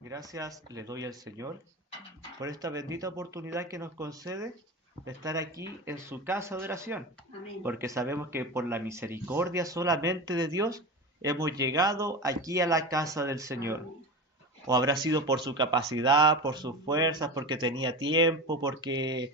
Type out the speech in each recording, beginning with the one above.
Gracias le doy al Señor por esta bendita oportunidad que nos concede de estar aquí en su casa de oración, Amén. porque sabemos que por la misericordia solamente de Dios hemos llegado aquí a la casa del Señor. O habrá sido por su capacidad, por sus fuerzas, porque tenía tiempo, porque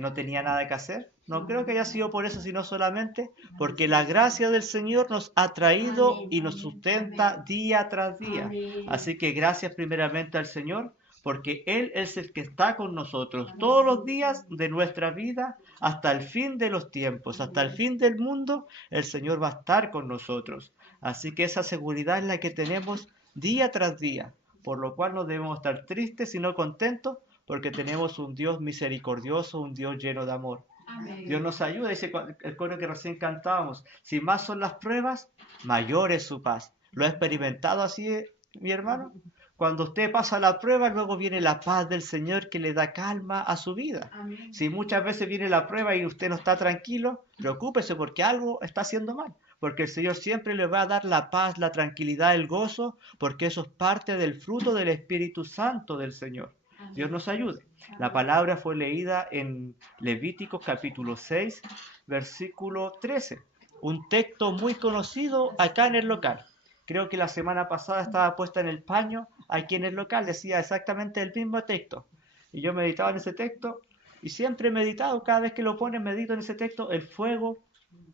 no tenía nada que hacer. No creo que haya sido por eso, sino solamente porque la gracia del Señor nos ha traído Amén. y nos sustenta día tras día. Amén. Así que gracias primeramente al Señor, porque Él es el que está con nosotros todos los días de nuestra vida hasta el fin de los tiempos, hasta el fin del mundo, el Señor va a estar con nosotros. Así que esa seguridad es la que tenemos día tras día, por lo cual no debemos estar tristes, sino contentos, porque tenemos un Dios misericordioso, un Dios lleno de amor. Amén. Dios nos ayuda, dice el coro que recién cantábamos. Si más son las pruebas, mayor es su paz. ¿Lo ha experimentado así, mi hermano? Cuando usted pasa la prueba, luego viene la paz del Señor que le da calma a su vida. Amén. Si muchas veces viene la prueba y usted no está tranquilo, preocúpese porque algo está haciendo mal. Porque el Señor siempre le va a dar la paz, la tranquilidad, el gozo, porque eso es parte del fruto del Espíritu Santo del Señor. Dios nos ayude. La palabra fue leída en Levíticos capítulo 6, versículo 13. Un texto muy conocido acá en el local. Creo que la semana pasada estaba puesta en el paño aquí en el local, decía exactamente el mismo texto. Y yo meditaba en ese texto y siempre he meditado, cada vez que lo ponen, medito en ese texto, el fuego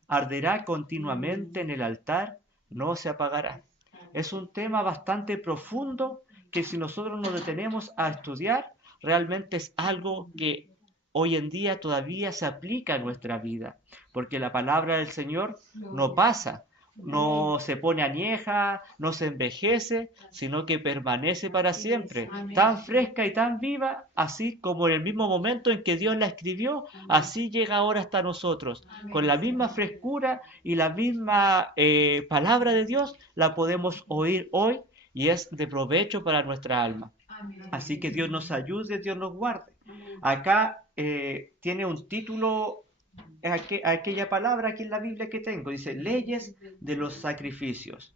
arderá continuamente en el altar, no se apagará. Es un tema bastante profundo que si nosotros nos detenemos a estudiar, realmente es algo que hoy en día todavía se aplica a nuestra vida, porque la palabra del Señor no pasa, no se pone añeja, no se envejece, sino que permanece para siempre, tan fresca y tan viva, así como en el mismo momento en que Dios la escribió, así llega ahora hasta nosotros. Con la misma frescura y la misma palabra de Dios la podemos oír hoy y es de provecho para nuestra alma. Así que Dios nos ayude, Dios nos guarde. Acá tiene un título aquella palabra aquí en la Biblia que tengo, dice leyes de los sacrificios.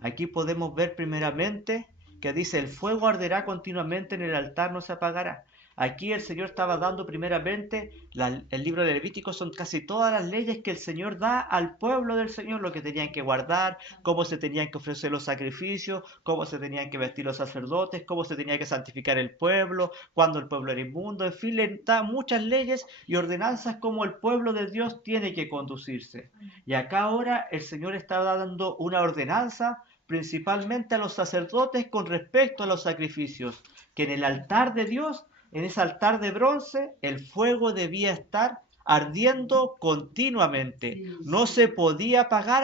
Aquí podemos ver primeramente que dice el fuego arderá continuamente en el altar, no se apagará. Aquí el Señor estaba dando primeramente, el libro de Levítico son casi todas las leyes que el Señor da al pueblo del Señor, lo que tenían que guardar, cómo se tenían que ofrecer los sacrificios, cómo se tenían que vestir los sacerdotes, cómo se tenía que santificar el pueblo, cuando el pueblo era inmundo, en fin, le da muchas leyes y ordenanzas como el pueblo de Dios tiene que conducirse. Y acá ahora el Señor está dando una ordenanza principalmente a los sacerdotes con respecto a los sacrificios, que en el altar de Dios, en ese altar de bronce, el fuego debía estar ardiendo continuamente. No se podía apagar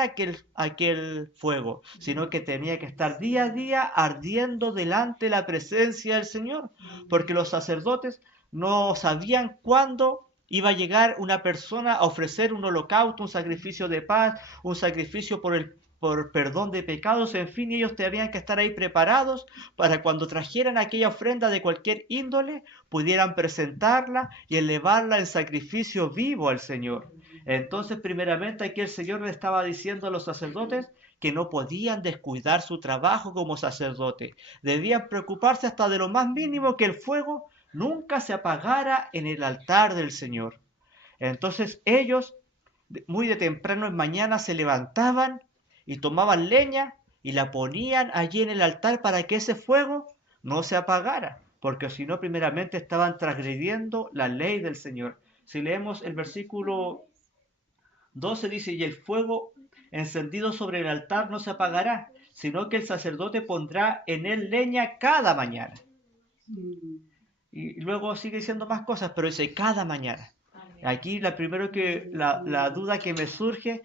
aquel fuego, sino que tenía que estar día a día ardiendo delante de la presencia del Señor, porque los sacerdotes no sabían cuándo iba a llegar una persona a ofrecer un holocausto, un sacrificio de paz, un sacrificio por perdón de pecados, en fin, ellos tenían que estar ahí preparados para cuando trajeran aquella ofrenda de cualquier índole, pudieran presentarla y elevarla en sacrificio vivo al Señor. Entonces, primeramente, aquí el Señor le estaba diciendo a los sacerdotes que no podían descuidar su trabajo como sacerdote. Debían preocuparse hasta de lo más mínimo que el fuego nunca se apagara en el altar del Señor. Entonces ellos, muy de temprano en mañana, se levantaban y tomaban leña y la ponían allí en el altar para que ese fuego no se apagara, porque si no, primeramente estaban transgrediendo la ley del Señor. Si leemos el versículo 12 dice, y el fuego encendido sobre el altar no se apagará, sino que el sacerdote pondrá en él leña cada mañana. Y luego sigue diciendo más cosas, pero dice cada mañana. Aquí la duda que me surge,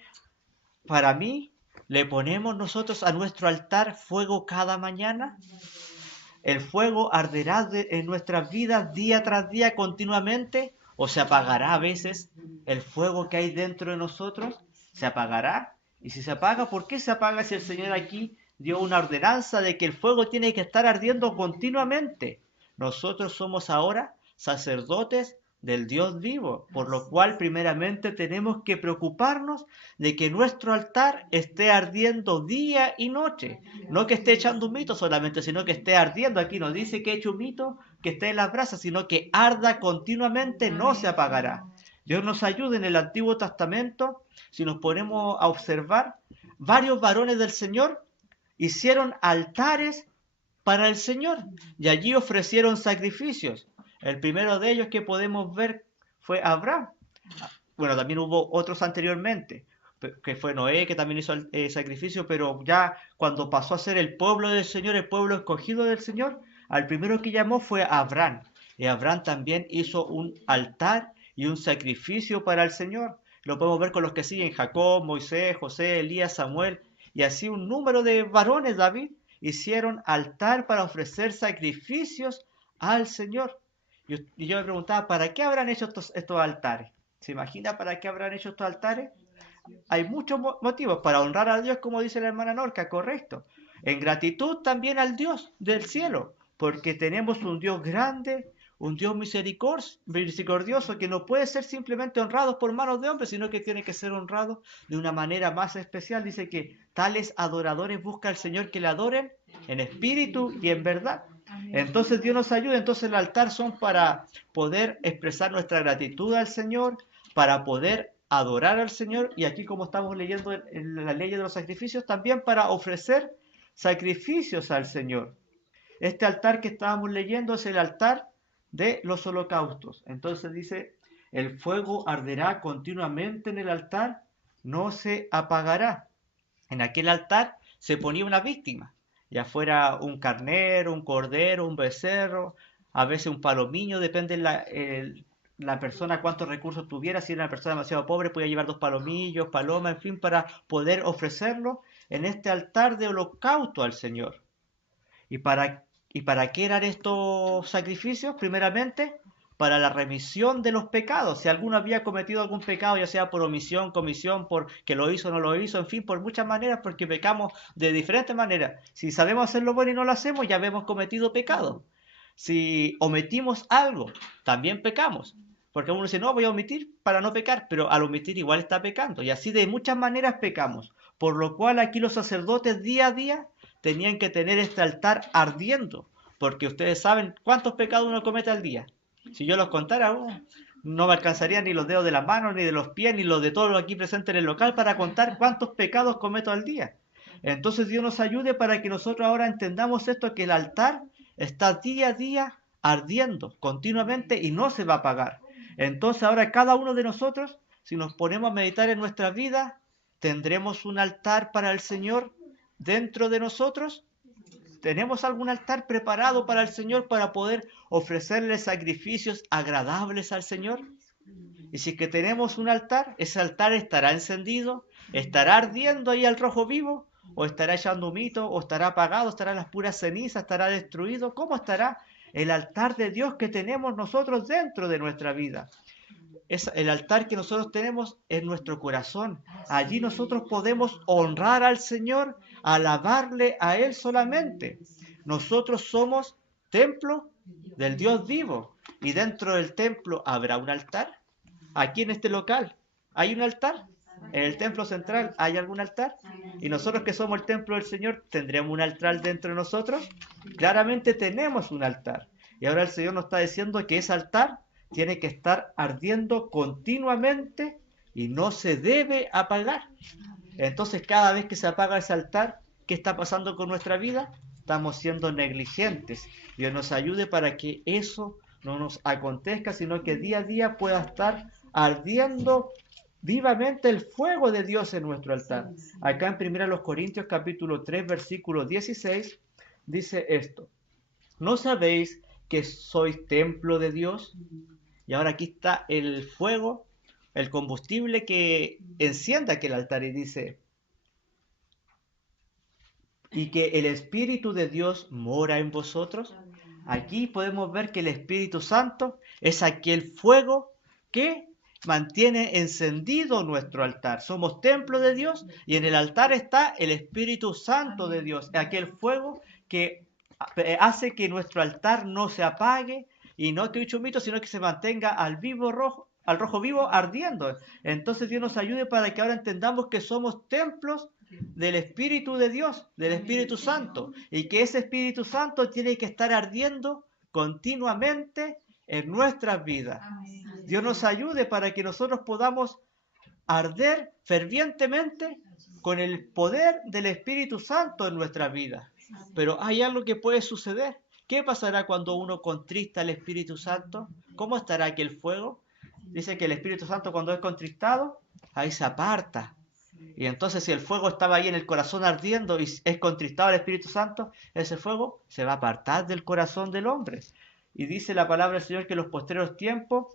para mí, ¿le ponemos nosotros a nuestro altar fuego cada mañana? ¿El fuego arderá en nuestras vidas día tras día continuamente? ¿O se apagará a veces el fuego que hay dentro de nosotros? ¿Se apagará? Y si se apaga, ¿por qué se apaga si el Señor aquí dio una ordenanza de que el fuego tiene que estar ardiendo continuamente? Nosotros somos ahora sacerdotes del Dios vivo, por lo cual primeramente tenemos que preocuparnos de que nuestro altar esté ardiendo día y noche, no que esté echando humito solamente, sino que esté ardiendo. Aquí no dice que eche humito, que esté en las brasas, sino que arda continuamente, no se apagará. Dios nos ayude. En el Antiguo Testamento, si nos ponemos a observar, varios varones del Señor hicieron altares para el Señor y allí ofrecieron sacrificios. El primero de ellos que podemos ver fue Abraham. Bueno, también hubo otros anteriormente, que fue Noé, que también hizo sacrificio, pero ya cuando pasó a ser el pueblo del Señor, el pueblo escogido del Señor, al primero que llamó fue Abraham. Y Abraham también hizo un altar y un sacrificio para el Señor. Lo podemos ver con los que siguen: Jacob, Moisés, José, Elías, Samuel, y así un número de varones. David hicieron altar para ofrecer sacrificios al Señor. Y yo me preguntaba, ¿para qué habrán hecho estos altares? ¿Se imagina para qué habrán hecho estos altares? Hay muchos motivos: para honrar a Dios, como dice la hermana Norca, correcto. En gratitud también al Dios del cielo, porque tenemos un Dios grande, un Dios misericordioso, que no puede ser simplemente honrado por manos de hombres, sino que tiene que ser honrado de una manera más especial. Dice que tales adoradores busca al Señor que le adoren en espíritu y en verdad. Entonces Dios nos ayuda. Entonces el altar son para poder expresar nuestra gratitud al Señor, para poder adorar al Señor, y aquí, como estamos leyendo en la ley de los sacrificios, también para ofrecer sacrificios al Señor. Este altar que estábamos leyendo es el altar de los holocaustos. Entonces dice: el fuego arderá continuamente en el altar, no se apagará. En aquel altar se ponía una víctima, ya fuera un carnero, un cordero, un becerro, a veces un palomiño, depende la persona cuántos recursos tuviera. Si era una persona demasiado pobre, podía llevar 2 palomillos, palomas, en fin, para poder ofrecerlo en este altar de holocausto al Señor. ¿Y para qué eran estos sacrificios? Primeramente, para la remisión de los pecados. Si alguno había cometido algún pecado, ya sea por omisión, comisión, por que lo hizo o no lo hizo, en fin, por muchas maneras, porque pecamos de diferentes maneras. Si sabemos hacer lo bueno y no lo hacemos, ya hemos cometido pecado. Si omitimos algo, también pecamos. Porque uno dice: no, voy a omitir para no pecar, pero al omitir igual está pecando. Y así de muchas maneras pecamos. Por lo cual aquí los sacerdotes día a día tenían que tener este altar ardiendo. Porque ustedes saben cuántos pecados uno comete al día. Si yo los contara, no me alcanzarían ni los dedos de las manos, ni de los pies, ni los de todos los aquí presentes en el local para contar cuántos pecados cometo al día. Entonces Dios nos ayude para que nosotros ahora entendamos esto, que el altar está día a día ardiendo continuamente y no se va a apagar. Entonces ahora cada uno de nosotros, si nos ponemos a meditar en nuestra vida, ¿tendremos un altar para el Señor dentro de nosotros? ¿Tenemos algún altar preparado para el Señor para poder ofrecerle sacrificios agradables al Señor? Y si es que tenemos un altar, ¿ese altar estará encendido? ¿Estará ardiendo ahí al rojo vivo? ¿O estará echando humito? ¿O estará apagado? ¿Estará en las puras cenizas? ¿Estará destruido? ¿Cómo estará el altar de Dios que tenemos nosotros dentro de nuestra vida? El altar que nosotros tenemos en nuestro corazón. Allí nosotros podemos honrar al Señor, alabarle a Él solamente. Nosotros somos templo del Dios vivo, y dentro del templo habrá un altar. Aquí en este local hay un altar. En el templo central hay algún altar. Y nosotros, que somos el templo del Señor, ¿tendremos un altar dentro de nosotros? Claramente tenemos un altar. Y ahora el Señor nos está diciendo que ese altar tiene que estar ardiendo continuamente y no se debe apagar. Entonces, cada vez que se apaga ese altar, ¿qué está pasando con nuestra vida? Estamos siendo negligentes. Dios nos ayude para que eso no nos acontezca, sino que día a día pueda estar ardiendo vivamente el fuego de Dios en nuestro altar. Acá en 1 Corintios capítulo 3, versículo 16, dice esto: ¿no sabéis que sois templo de Dios? Y ahora aquí está el fuego, el combustible que enciende aquel altar, y dice: y que el Espíritu de Dios mora en vosotros. Aquí podemos ver que el Espíritu Santo es aquel fuego que mantiene encendido nuestro altar. Somos templo de Dios y en el altar está el Espíritu Santo de Dios, aquel fuego que hace que nuestro altar no se apague y no que un chumito, sino que se mantenga al rojo vivo ardiendo. Entonces Dios nos ayude para que ahora entendamos que somos templos del Espíritu de Dios, del Espíritu Santo, y que ese Espíritu Santo tiene que estar ardiendo continuamente en nuestras vidas. Dios nos ayude para que nosotros podamos arder fervientemente con el poder del Espíritu Santo en nuestras vidas. Pero hay algo que puede suceder. ¿Qué pasará cuando uno contrista al Espíritu Santo? ¿Cómo estará aquí el fuego? Dice que el Espíritu Santo cuando es contristado, ahí se aparta. Y entonces si el fuego estaba ahí en el corazón ardiendo y es contristado al Espíritu Santo, ese fuego se va a apartar del corazón del hombre. Y dice la palabra del Señor que en los posteriores tiempos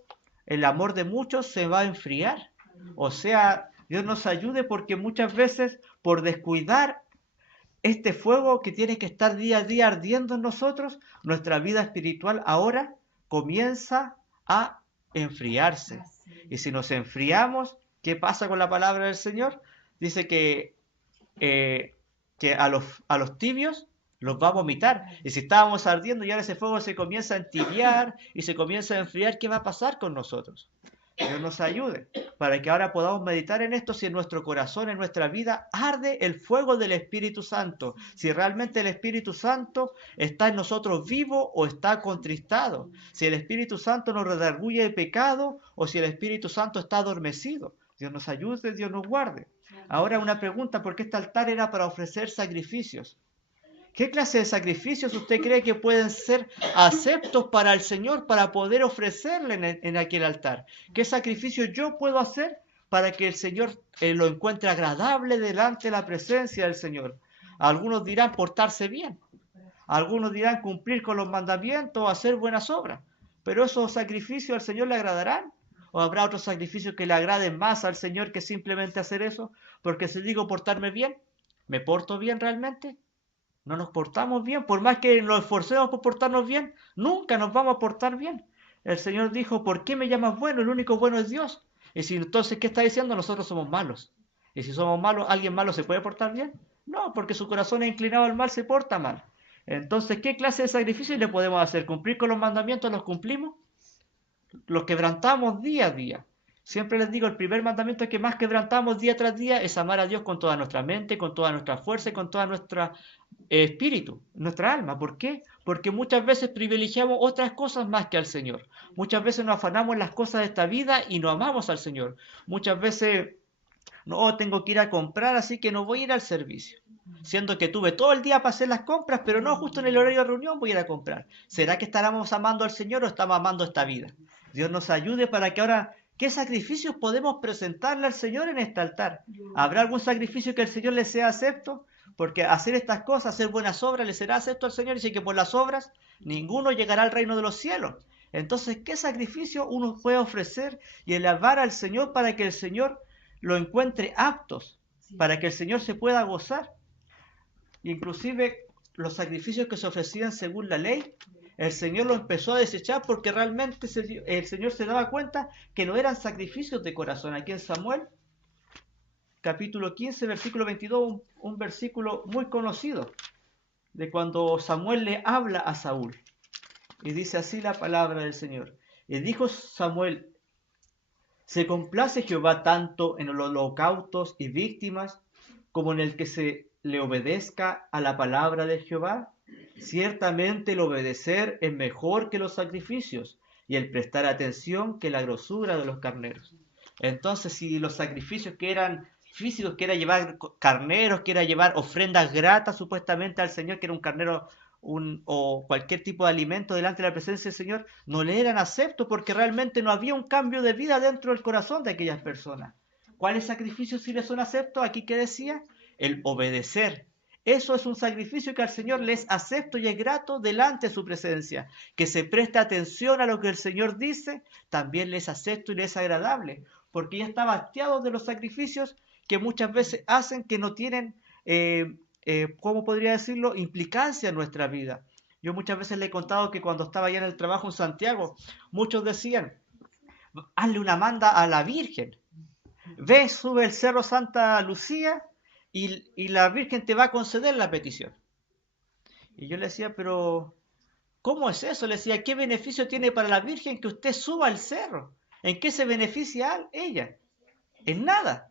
el amor de muchos se va a enfriar. O sea, Dios nos ayude porque muchas veces por descuidar este fuego que tiene que estar día a día ardiendo en nosotros, nuestra vida espiritual ahora comienza a enfriarse. Y si nos enfriamos, ¿qué pasa con la palabra del Señor? Dice que a los tibios los va a vomitar. Y si estábamos ardiendo y ahora ese fuego se comienza a entibiar y se comienza a enfriar, ¿qué va a pasar con nosotros? Dios nos ayude para que ahora podamos meditar en esto, si en nuestro corazón, en nuestra vida, arde el fuego del Espíritu Santo, si realmente el Espíritu Santo está en nosotros vivo o está contristado, si el Espíritu Santo nos redarguye de pecado o si el Espíritu Santo está adormecido. Dios nos ayude, Dios nos guarde. Ahora una pregunta, ¿por qué este altar era para ofrecer sacrificios? ¿Qué clase de sacrificios usted cree que pueden ser aceptos para el Señor para poder ofrecerle en aquel altar? ¿Qué sacrificios yo puedo hacer para que el Señor lo encuentre agradable delante de la presencia del Señor? Algunos dirán portarse bien, algunos dirán cumplir con los mandamientos, hacer buenas obras, pero esos sacrificios al Señor le agradarán. ¿O habrá otros sacrificios que le agraden más al Señor que simplemente hacer eso? Porque si digo portarme bien, ¿me porto bien realmente? No nos portamos bien, por más que nos esforcemos por portarnos bien, nunca nos vamos a portar bien. El Señor dijo, ¿por qué me llamas bueno? El único bueno es Dios. Y si entonces, ¿qué está diciendo? Nosotros somos malos. Y si somos malos, ¿alguien malo se puede portar bien? No, porque su corazón es inclinado al mal, se porta mal. Entonces, ¿qué clase de sacrificio le podemos hacer? ¿Cumplir con los mandamientos? ¿Los cumplimos? Los quebrantamos día a día. Siempre les digo, el primer mandamiento que más quebrantamos día tras día es amar a Dios con toda nuestra mente, con toda nuestra fuerza y con toda nuestra espíritu, nuestra alma. ¿Por qué? Porque muchas veces privilegiamos otras cosas más que al Señor. Muchas veces nos afanamos en las cosas de esta vida y no amamos al Señor. Muchas veces, no, tengo que ir a comprar, así que no voy a ir al servicio. Siendo que tuve todo el día para hacer las compras, pero no, justo en el horario de reunión voy a ir a comprar. ¿Será que estaremos amando al Señor o estamos amando esta vida? Dios nos ayude para que ahora, ¿qué sacrificios podemos presentarle al Señor en este altar? ¿Habrá algún sacrificio que el Señor le sea acepto? Porque hacer estas cosas, hacer buenas obras, le será acepto al Señor. Dice que por las obras ninguno llegará al reino de los cielos. Entonces, ¿qué sacrificio uno puede ofrecer y elevar al Señor para que el Señor lo encuentre aptos, para que el Señor se pueda gozar? Inclusive los sacrificios que se ofrecían según la ley, el Señor lo empezó a desechar porque realmente el Señor se daba cuenta que no eran sacrificios de corazón. Aquí en Samuel, capítulo 15, versículo 22, un versículo muy conocido, de cuando Samuel le habla a Saúl. Y dice así la palabra del Señor. Y dijo Samuel, ¿se complace Jehová tanto en los holocaustos y víctimas como en el que se le obedezca a la palabra de Jehová? Ciertamente el obedecer es mejor que los sacrificios y el prestar atención que la grosura de los carneros. Entonces, si los sacrificios que eran físicos, que era llevar carneros, que era llevar ofrendas gratas supuestamente al Señor, que era un carnero o cualquier tipo de alimento delante de la presencia del Señor, no le eran aceptos porque realmente no había un cambio de vida dentro del corazón de aquellas personas. ¿Cuáles sacrificios sí les son aceptos? Aquí que decía, el obedecer. Eso es un sacrificio que al Señor le es acepto y es grato delante de su presencia. Que se preste atención a lo que el Señor dice, también le es acepto y le es agradable, porque ya está bastiado de los sacrificios que muchas veces hacen que no tienen, ¿cómo podría decirlo?, implicancia en nuestra vida. Yo muchas veces le he contado que cuando estaba allá en el trabajo en Santiago, muchos decían, hazle una manda a la Virgen. Ve, sube el Cerro Santa Lucía y la Virgen te va a conceder la petición. Y yo le decía, pero ¿cómo es eso? Le decía, ¿qué beneficio tiene para la Virgen que usted suba al cerro? ¿En qué se beneficia ella? En nada.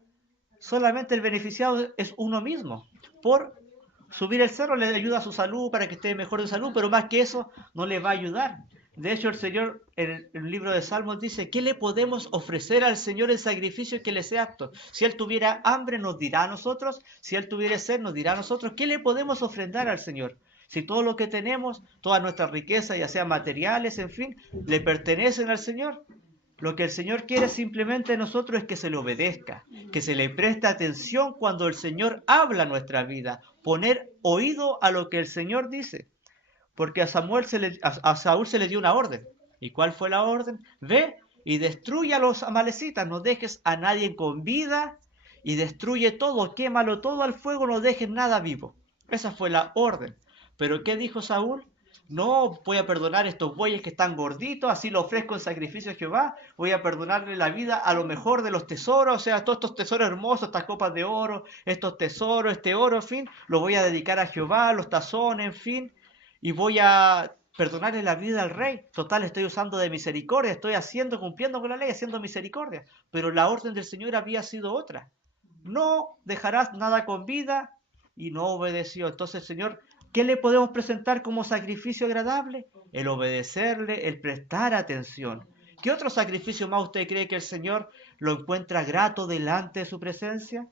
Solamente el beneficiado es uno mismo. Por subir el cerro le ayuda a su salud para que esté mejor de salud, pero más que eso no le va a ayudar. De hecho, el Señor en el libro de Salmos dice, ¿qué le podemos ofrecer al Señor en sacrificio que le sea apto? Si Él tuviera hambre, nos dirá a nosotros. Si Él tuviera sed, nos dirá a nosotros. ¿Qué le podemos ofrendar al Señor? Si todo lo que tenemos, todas nuestras riquezas, ya sean materiales, en fin, le pertenecen al Señor. Lo que el Señor quiere simplemente de nosotros es que se le obedezca, que se le preste atención cuando el Señor habla a nuestra vida, poner oído a lo que el Señor dice. Porque a Saúl se le dio una orden. ¿Y cuál fue la orden? Ve y destruye a los amalecitas, no dejes a nadie con vida y destruye todo, quémalo todo al fuego, no dejes nada vivo. Esa fue la orden. Pero ¿qué dijo Saúl? No voy a perdonar estos bueyes que están gorditos, así lo ofrezco en sacrificio a Jehová, voy a perdonarle la vida a lo mejor de los tesoros, o sea, todos estos tesoros hermosos, estas copas de oro, estos tesoros, este oro, en fin, lo voy a dedicar a Jehová, los tazones, en fin, y voy a perdonarle la vida al rey. Total, estoy usando de misericordia, estoy cumpliendo con la ley, haciendo misericordia. Pero la orden del Señor había sido otra. No dejarás nada con vida, y no obedeció. Entonces, Señor, ¿qué le podemos presentar como sacrificio agradable? El obedecerle, el prestar atención. ¿Qué otro sacrificio más usted cree que el Señor lo encuentra grato delante de su presencia?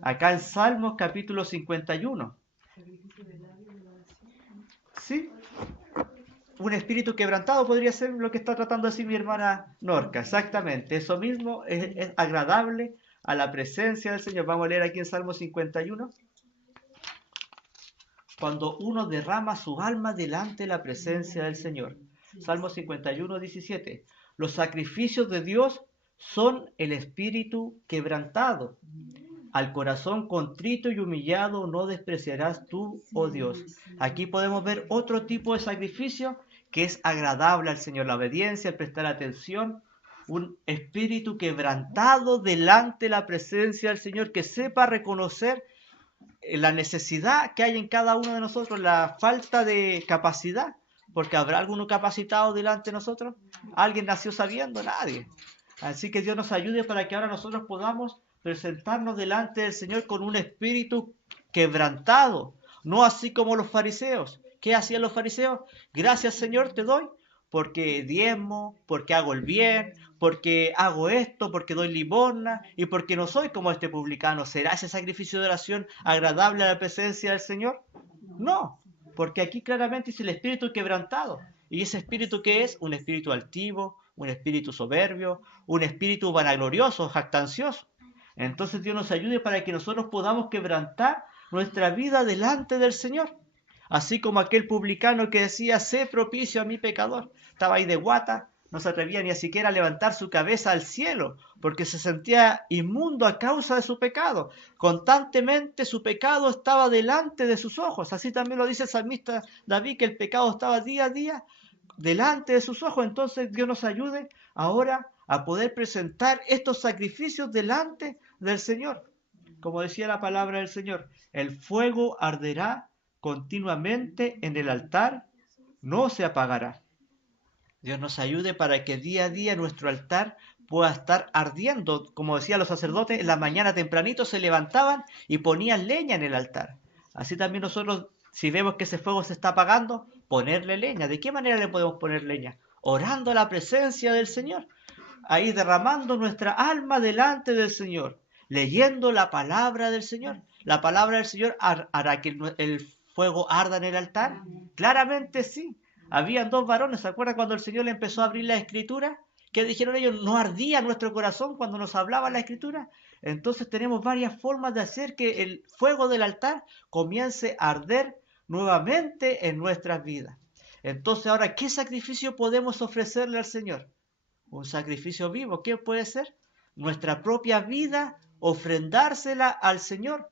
Acá en Salmos capítulo 51. ¿Sí? Un espíritu quebrantado podría ser lo que está tratando de decir mi hermana Norca. Exactamente. Eso mismo es agradable a la presencia del Señor. Vamos a leer aquí en Salmo 51. Cuando uno derrama su alma delante de la presencia del Señor. Salmo 51, 17. Los sacrificios de Dios son el espíritu quebrantado. Al corazón contrito y humillado no despreciarás tú, oh Dios. Aquí podemos ver otro tipo de sacrificio que es agradable al Señor. La obediencia, el prestar atención. Un espíritu quebrantado delante de la presencia del Señor que sepa reconocer la necesidad que hay en cada uno de nosotros, la falta de capacidad, porque ¿habrá alguno capacitado delante de nosotros? ¿Alguien nació sabiendo? Nadie. Así que Dios nos ayude para que ahora nosotros podamos presentarnos delante del Señor con un espíritu quebrantado, no así como los fariseos. ¿Qué hacían los fariseos? Gracias, Señor, te doy porque diezmo, porque hago el bien, porque hago esto, porque doy limosna y porque no soy como este publicano. ¿Será ese sacrificio de oración agradable a la presencia del Señor? No, porque aquí claramente dice el espíritu quebrantado. ¿Y ese espíritu qué es? Un espíritu altivo, un espíritu soberbio, un espíritu vanaglorioso, jactancioso. Entonces Dios nos ayude para que nosotros podamos quebrantar nuestra vida delante del Señor. Así como aquel publicano que decía, sé propicio a mi pecador. Estaba ahí de guata, no se atrevía ni a siquiera a levantar su cabeza al cielo, porque se sentía inmundo a causa de su pecado. Constantemente su pecado estaba delante de sus ojos. Así también lo dice el salmista David, que el pecado estaba día a día delante de sus ojos. Entonces Dios nos ayude ahora a poder presentar estos sacrificios delante del Señor. Como decía la palabra del Señor, el fuego arderá continuamente en el altar, no se apagará. Dios nos ayude para que día a día nuestro altar pueda estar ardiendo. Como decían los sacerdotes, en la mañana tempranito se levantaban y ponían leña en el altar. Así también nosotros, si vemos que ese fuego se está apagando, ponerle leña. ¿De qué manera le podemos poner leña? Orando a la presencia del Señor. Ahí derramando nuestra alma delante del Señor. Leyendo la palabra del Señor. La palabra del Señor hará que el fuego arda en el altar. Claramente sí. Habían dos varones, ¿se acuerdan cuando el Señor le empezó a abrir la escritura? ¿Qué dijeron ellos? ¿No ardía nuestro corazón cuando nos hablaba la escritura? Entonces tenemos varias formas de hacer que el fuego del altar comience a arder nuevamente en nuestras vidas. Entonces ahora, ¿qué sacrificio podemos ofrecerle al Señor? Un sacrificio vivo. ¿Qué puede ser? Nuestra propia vida, ofrendársela al Señor.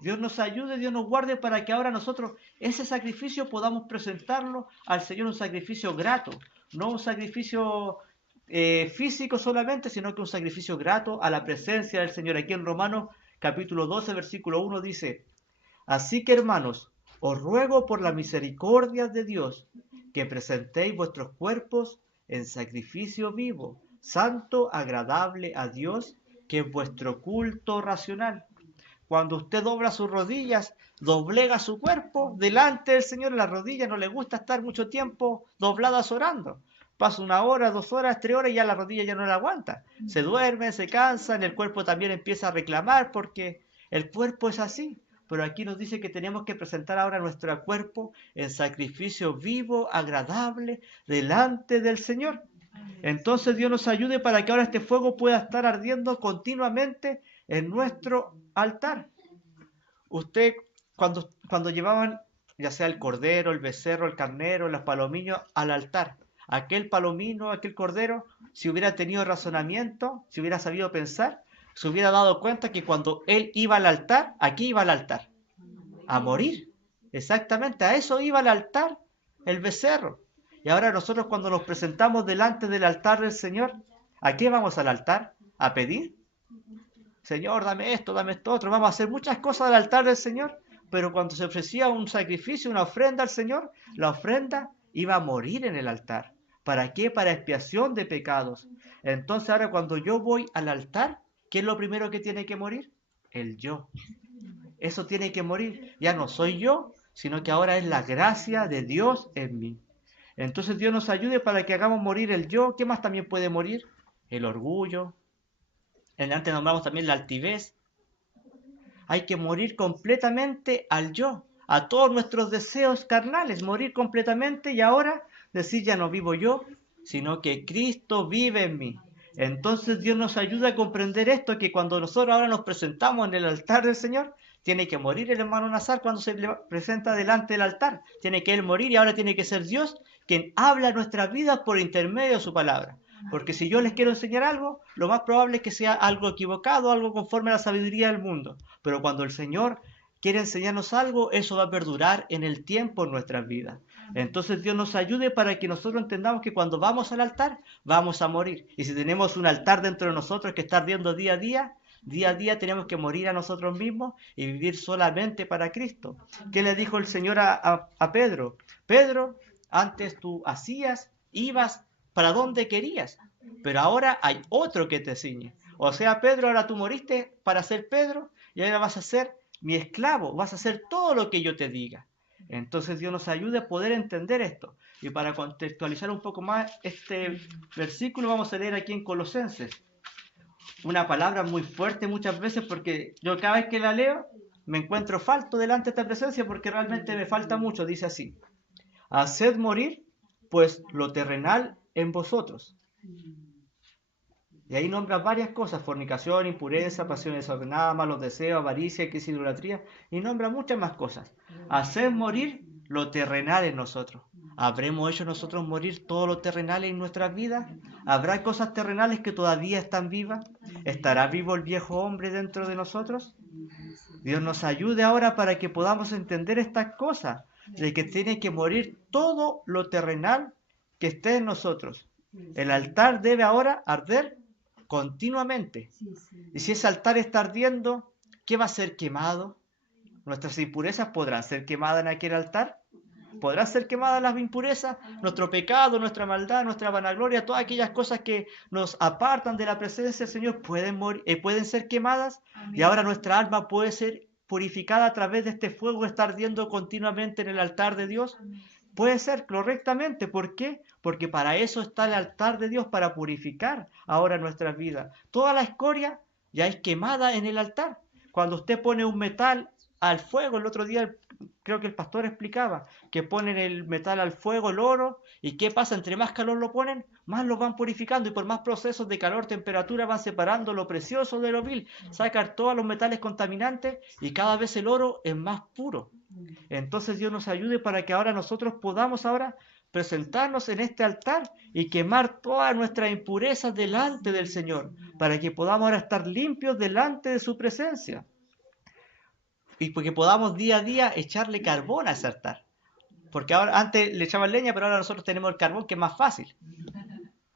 Dios nos ayude, Dios nos guarde para que ahora nosotros ese sacrificio podamos presentarlo al Señor, un sacrificio grato, no un sacrificio físico solamente, sino que un sacrificio grato a la presencia del Señor. Aquí en Romanos capítulo 12, versículo 1 dice, así que hermanos, os ruego por la misericordia de Dios que presentéis vuestros cuerpos en sacrificio vivo, santo, agradable a Dios, que es vuestro culto racional. Cuando usted dobla sus rodillas, doblega su cuerpo delante del Señor. En las rodillas no le gusta estar mucho tiempo dobladas orando. Pasa 1 hora, 2 horas, 3 horas y ya la rodilla ya no la aguanta. Se duerme, se cansan, el cuerpo también empieza a reclamar porque el cuerpo es así. Pero aquí nos dice que tenemos que presentar ahora nuestro cuerpo en sacrificio vivo, agradable, delante del Señor. Entonces Dios nos ayude para que ahora este fuego pueda estar ardiendo continuamente en nuestro altar. Usted, cuando llevaban ya sea el cordero, el becerro, el carnero, los palomillos al altar, aquel palomino, aquel cordero, si hubiera tenido razonamiento, si hubiera sabido pensar, se hubiera dado cuenta que cuando él iba al altar, aquí iba al altar, a morir. Exactamente, a eso iba al altar el becerro. Y ahora nosotros cuando nos presentamos delante del altar del Señor, ¿a qué vamos al altar? ¿A pedir? Señor, dame esto otro. Vamos a hacer muchas cosas al altar del Señor, pero cuando se ofrecía un sacrificio, una ofrenda al Señor, la ofrenda iba a morir en el altar. ¿Para qué? Para expiación de pecados. Entonces ahora cuando yo voy al altar, ¿qué es lo primero que tiene que morir? El yo. Eso tiene que morir. Ya no soy yo, sino que ahora es la gracia de Dios en mí. Entonces Dios nos ayude para que hagamos morir el yo. ¿Qué más también puede morir? El orgullo. Antes nombramos también la altivez. Hay que morir completamente al yo, a todos nuestros deseos carnales, morir completamente y ahora decir ya no vivo yo, sino que Cristo vive en mí. Entonces Dios nos ayuda a comprender esto, que cuando nosotros ahora nos presentamos en el altar del Señor, tiene que morir el hermano Nazar cuando se presenta delante del altar. Tiene que él morir y ahora tiene que ser Dios quien habla nuestras vidas por intermedio de su palabra. Porque si yo les quiero enseñar algo, lo más probable es que sea algo equivocado, algo conforme a la sabiduría del mundo. Pero cuando el Señor quiere enseñarnos algo, eso va a perdurar en el tiempo en nuestras vidas. Entonces Dios nos ayude para que nosotros entendamos que cuando vamos al altar, vamos a morir. Y si tenemos un altar dentro de nosotros que está ardiendo día a día tenemos que morir a nosotros mismos y vivir solamente para Cristo. ¿Qué le dijo el Señor a Pedro? Pedro, antes tú hacías, ibas para donde querías, pero ahora hay otro que te ciñe. O sea, Pedro, ahora tú moriste para ser Pedro y ahora vas a ser mi esclavo, vas a hacer todo lo que yo te diga. Entonces Dios nos ayude a poder entender esto. Y para contextualizar un poco más este versículo, vamos a leer aquí en Colosenses. Una palabra muy fuerte muchas veces, porque yo cada vez que la leo me encuentro falto delante de esta presencia porque realmente me falta mucho. Dice así: haced morir pues lo terrenal en vosotros. Y ahí nombra varias cosas: fornicación, impureza, pasiones desordenadas, malos deseos, avaricia, que es idolatría, y nombra muchas más cosas. Haced morir lo terrenal en nosotros. ¿Habremos hecho nosotros morir todo lo terrenal en nuestras vidas? ¿Habrá cosas terrenales que todavía están vivas? ¿Estará vivo el viejo hombre dentro de nosotros? Dios nos ayude ahora para que podamos entender estas cosas, de que tiene que morir todo lo terrenal que esté en nosotros. El altar debe ahora arder continuamente. Y si ese altar está ardiendo, ¿qué va a ser quemado? ¿Nuestras impurezas podrán ser quemadas en aquel altar? ¿Podrán ser quemadas las impurezas? Nuestro pecado, nuestra maldad, nuestra vanagloria, todas aquellas cosas que nos apartan de la presencia del Señor pueden ser quemadas. Y ahora nuestra alma puede ser purificada a través de este fuego que está ardiendo continuamente en el altar de Dios. Puede ser correctamente. ¿Por qué? Porque para eso está el altar de Dios, para purificar ahora nuestras vidas. Toda la escoria ya es quemada en el altar. Cuando usted pone un metal al fuego, el otro día creo que el pastor explicaba que ponen el metal al fuego, el oro, y ¿qué pasa? Entre más calor lo ponen, más lo van purificando, y por más procesos de calor, temperatura, van separando lo precioso de lo vil, sacan todos los metales contaminantes y cada vez el oro es más puro. Entonces Dios nos ayude para que ahora nosotros podamos ahora presentarnos en este altar y quemar todas nuestras impurezas delante del Señor, para que podamos ahora estar limpios delante de su presencia. Y porque podamos día a día echarle carbón a ese altar. Porque ahora antes le echaban leña, pero ahora nosotros tenemos el carbón, que es más fácil.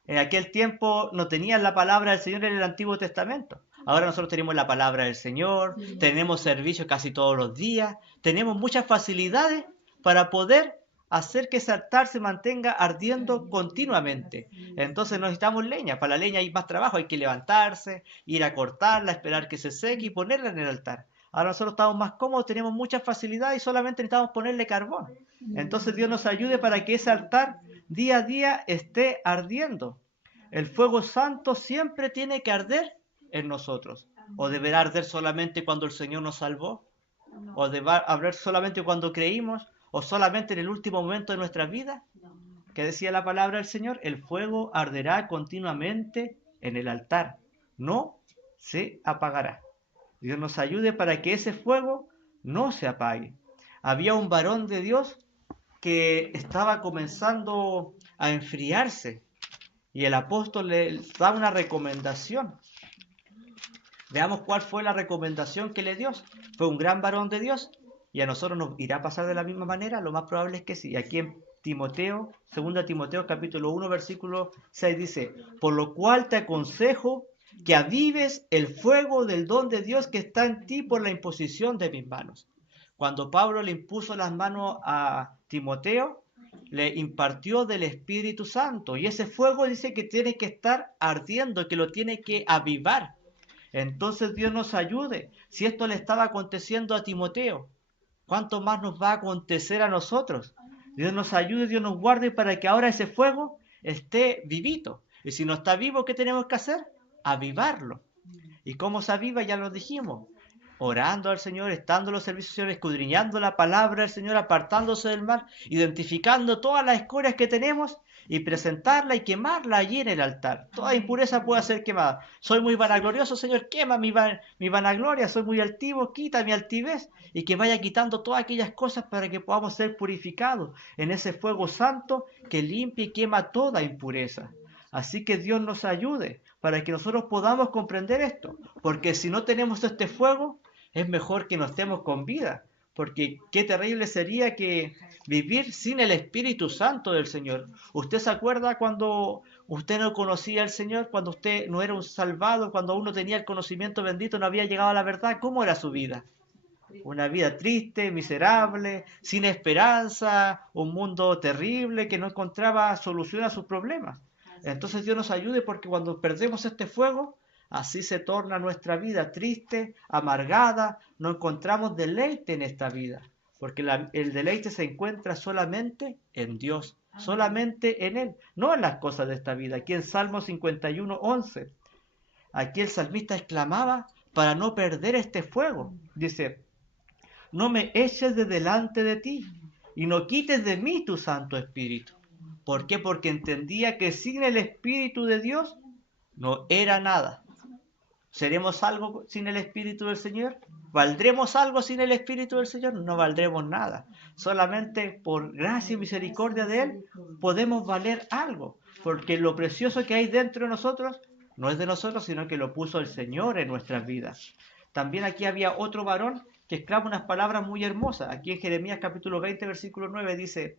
En aquel tiempo no tenían la palabra del Señor en el Antiguo Testamento. Ahora nosotros tenemos la palabra del Señor, tenemos servicio casi todos los días, tenemos muchas facilidades para poder hacer que ese altar se mantenga ardiendo continuamente. Entonces necesitamos leña. Para la leña hay más trabajo, hay que levantarse, ir a cortarla, esperar que se seque y ponerla en el altar. Ahora nosotros estamos más cómodos, tenemos mucha facilidad y solamente necesitamos ponerle carbón. Entonces Dios nos ayude para que ese altar día a día esté ardiendo. El fuego santo siempre tiene que arder en nosotros. ¿O deberá arder solamente cuando el Señor nos salvó? ¿O deberá arder solamente cuando creímos? ¿O solamente en el último momento de nuestra vida? ¿Qué decía la palabra del Señor? El fuego arderá continuamente en el altar. No se apagará. Dios nos ayude para que ese fuego no se apague. Había un varón de Dios que estaba comenzando a enfriarse y el apóstol le da una recomendación. Veamos cuál fue la recomendación que le dio. Fue un gran varón de Dios y a nosotros nos irá a pasar de la misma manera. Lo más probable es que sí. Aquí en Timoteo, 2 Timoteo capítulo 1 versículo 6 dice: por lo cual te aconsejo que avives el fuego del don de Dios que está en ti por la imposición de mis manos. Cuando Pablo le impuso las manos a Timoteo, le impartió del Espíritu Santo. Y ese fuego dice que tiene que estar ardiendo, que lo tiene que avivar. Entonces Dios nos ayude. Si esto le estaba aconteciendo a Timoteo, ¿cuánto más nos va a acontecer a nosotros? Dios nos ayude, Dios nos guarde para que ahora ese fuego esté vivito. Y si no está vivo, ¿qué tenemos que hacer? Avivarlo. ¿Y cómo se aviva? Ya lo dijimos. Orando al Señor, estando en los servicios del Señor, escudriñando la palabra del Señor, apartándose del mal, identificando todas las escorias que tenemos y presentarla y quemarla allí en el altar. Toda impureza puede ser quemada. Soy muy vanaglorioso, Señor, quema mi vanagloria. Soy muy altivo, quita mi altivez. Y que vaya quitando todas aquellas cosas para que podamos ser purificados en ese fuego santo que limpia y quema toda impureza. Así que Dios nos ayude para que nosotros podamos comprender esto. Porque si no tenemos este fuego, es mejor que no estemos con vida. Porque qué terrible sería que vivir sin el Espíritu Santo del Señor. ¿Usted se acuerda cuando usted no conocía al Señor? Cuando usted no era un salvado, cuando uno tenía el conocimiento bendito, no había llegado a la verdad. ¿Cómo era su vida? Una vida triste, miserable, sin esperanza, un mundo terrible que no encontraba solución a sus problemas. Entonces Dios nos ayude porque cuando perdemos este fuego, así se torna nuestra vida triste, amargada, no encontramos deleite en esta vida, porque el deleite se encuentra solamente en Dios, solamente en Él, no en las cosas de esta vida. Aquí en Salmo 51:11, aquí el salmista exclamaba para no perder este fuego, dice: no me eches de delante de ti y no quites de mí tu Santo Espíritu. ¿Por qué? Porque entendía que sin el Espíritu de Dios no era nada. ¿Seremos algo sin el Espíritu del Señor? ¿Valdremos algo sin el Espíritu del Señor? No valdremos nada. Solamente por gracia y misericordia de Él podemos valer algo. Porque lo precioso que hay dentro de nosotros no es de nosotros, sino que lo puso el Señor en nuestras vidas. También aquí había otro varón que exclama unas palabras muy hermosas. Aquí en Jeremías capítulo 20, versículo 9 dice: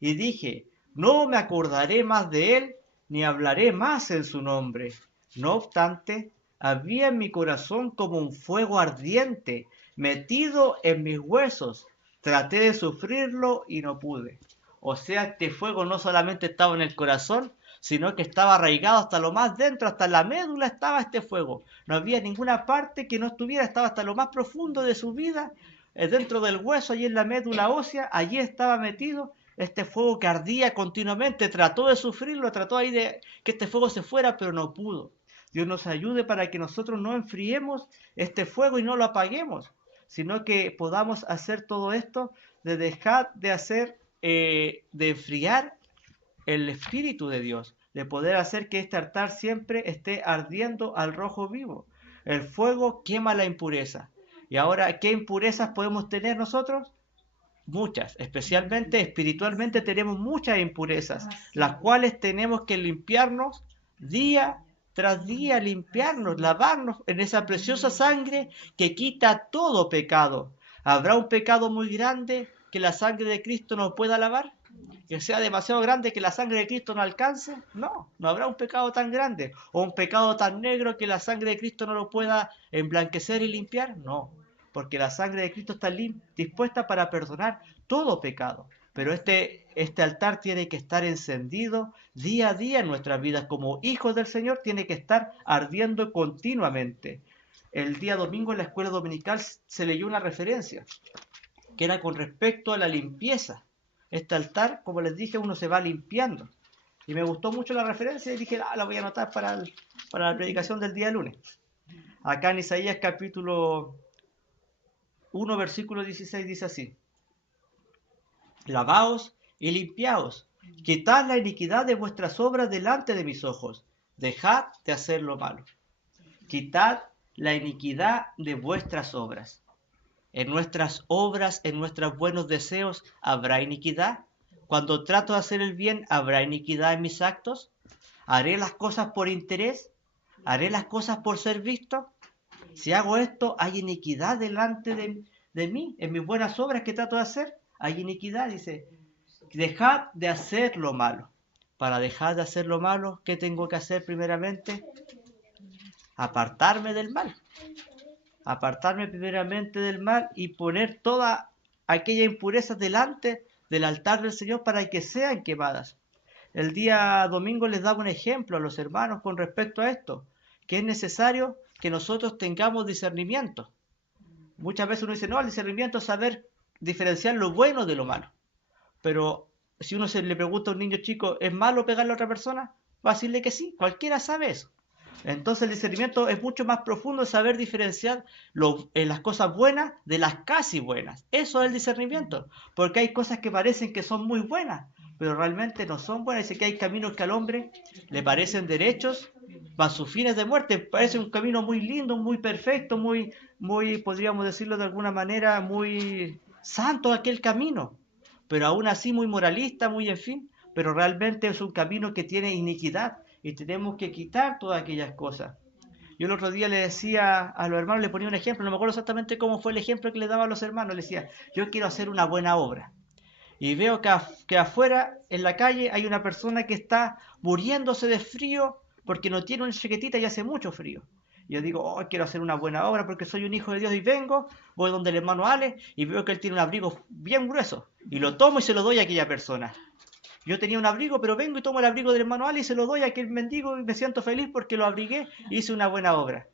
y dije, no me acordaré más de él, ni hablaré más en su nombre. No obstante, había en mi corazón como un fuego ardiente, metido en mis huesos. Traté de sufrirlo y no pude. O sea, este fuego no solamente estaba en el corazón, sino que estaba arraigado hasta lo más dentro, hasta la médula estaba este fuego. No había ninguna parte que no estuviera, estaba hasta lo más profundo de su vida, dentro del hueso, allí en la médula ósea, allí estaba metido este fuego que ardía continuamente. Trató de sufrirlo, trató ahí de que este fuego se fuera, pero no pudo. Dios nos ayude para que nosotros no enfriemos este fuego y no lo apaguemos, sino que podamos hacer todo esto de dejar de hacer, de enfriar el Espíritu de Dios, de poder hacer que este altar siempre esté ardiendo al rojo vivo. El fuego quema la impureza. Y ahora, ¿qué impurezas podemos tener nosotros? Muchas, especialmente espiritualmente tenemos muchas impurezas, las cuales tenemos que limpiarnos día tras día, limpiarnos, lavarnos en esa preciosa sangre que quita todo pecado. ¿Habrá un pecado muy grande que la sangre de Cristo no pueda lavar? ¿Que sea demasiado grande que la sangre de Cristo no alcance? No, no habrá un pecado tan grande o un pecado tan negro que la sangre de Cristo no lo pueda emblanquecer y limpiar. No, porque la sangre de Cristo está dispuesta para perdonar todo pecado. Pero este altar tiene que estar encendido día a día en nuestras vidas. Como hijos del Señor tiene que estar ardiendo continuamente. El día domingo en la escuela dominical se leyó una referencia que era con respecto a la limpieza. Este altar, como les dije, uno se va limpiando. Y me gustó mucho la referencia y dije, la voy a anotar para la predicación del día lunes. Acá en Isaías capítulo 1, versículo 16 dice así: Lavaos y limpiaos, quitad la iniquidad de vuestras obras delante de mis ojos, dejad de hacer lo malo. Quitad la iniquidad de vuestras obras. En nuestras obras, en nuestros buenos deseos, ¿habrá iniquidad? Cuando trato de hacer el bien, ¿habrá iniquidad en mis actos? ¿Haré las cosas por interés? ¿Haré las cosas por ser visto? Si hago esto, ¿hay iniquidad delante de mí? En mis buenas obras que trato de hacer, hay iniquidad. Dice, dejad de hacer lo malo. Para dejar de hacer lo malo, ¿qué tengo que hacer primeramente? Apartarme del mal. Apartarme primeramente del mal y poner toda aquella impureza delante del altar del Señor para que sean quemadas. El día domingo les daba un ejemplo a los hermanos con respecto a esto, que es necesario que nosotros tengamos discernimiento. Muchas veces uno dice, no, el discernimiento es saber diferenciar lo bueno de lo malo. Pero si uno le pregunta a un niño chico, ¿es malo pegarle a otra persona? Va a decirle que sí, cualquiera sabe eso. Entonces el discernimiento es mucho más profundo, saber diferenciar las cosas buenas de las casi buenas. Eso es el discernimiento, porque hay cosas que parecen que son muy buenas, pero realmente no son buenas. Dice que hay caminos que al hombre le parecen derechos, van sus fines de muerte. Parece un camino muy lindo, muy perfecto, muy, podríamos decirlo de alguna manera, muy santo aquel camino, pero aún así muy moralista, muy en fin, pero realmente es un camino que tiene iniquidad. Y tenemos que quitar todas aquellas cosas. Yo el otro día le decía a los hermanos, le ponía un ejemplo, no me acuerdo exactamente cómo fue el ejemplo que le daba a los hermanos. Le decía, yo quiero hacer una buena obra. Y veo que afuera, en la calle, hay una persona que está muriéndose de frío porque no tiene una chaquetita y hace mucho frío. Y yo digo, oh, quiero hacer una buena obra porque soy un hijo de Dios y vengo, voy donde el hermano Ale y veo que él tiene un abrigo bien grueso. Y lo tomo y se lo doy a aquella persona. Yo tenía un abrigo, pero vengo y tomo el abrigo del hermano Ali y se lo doy a aquel mendigo y me siento feliz porque lo abrigué y hice una buena obra.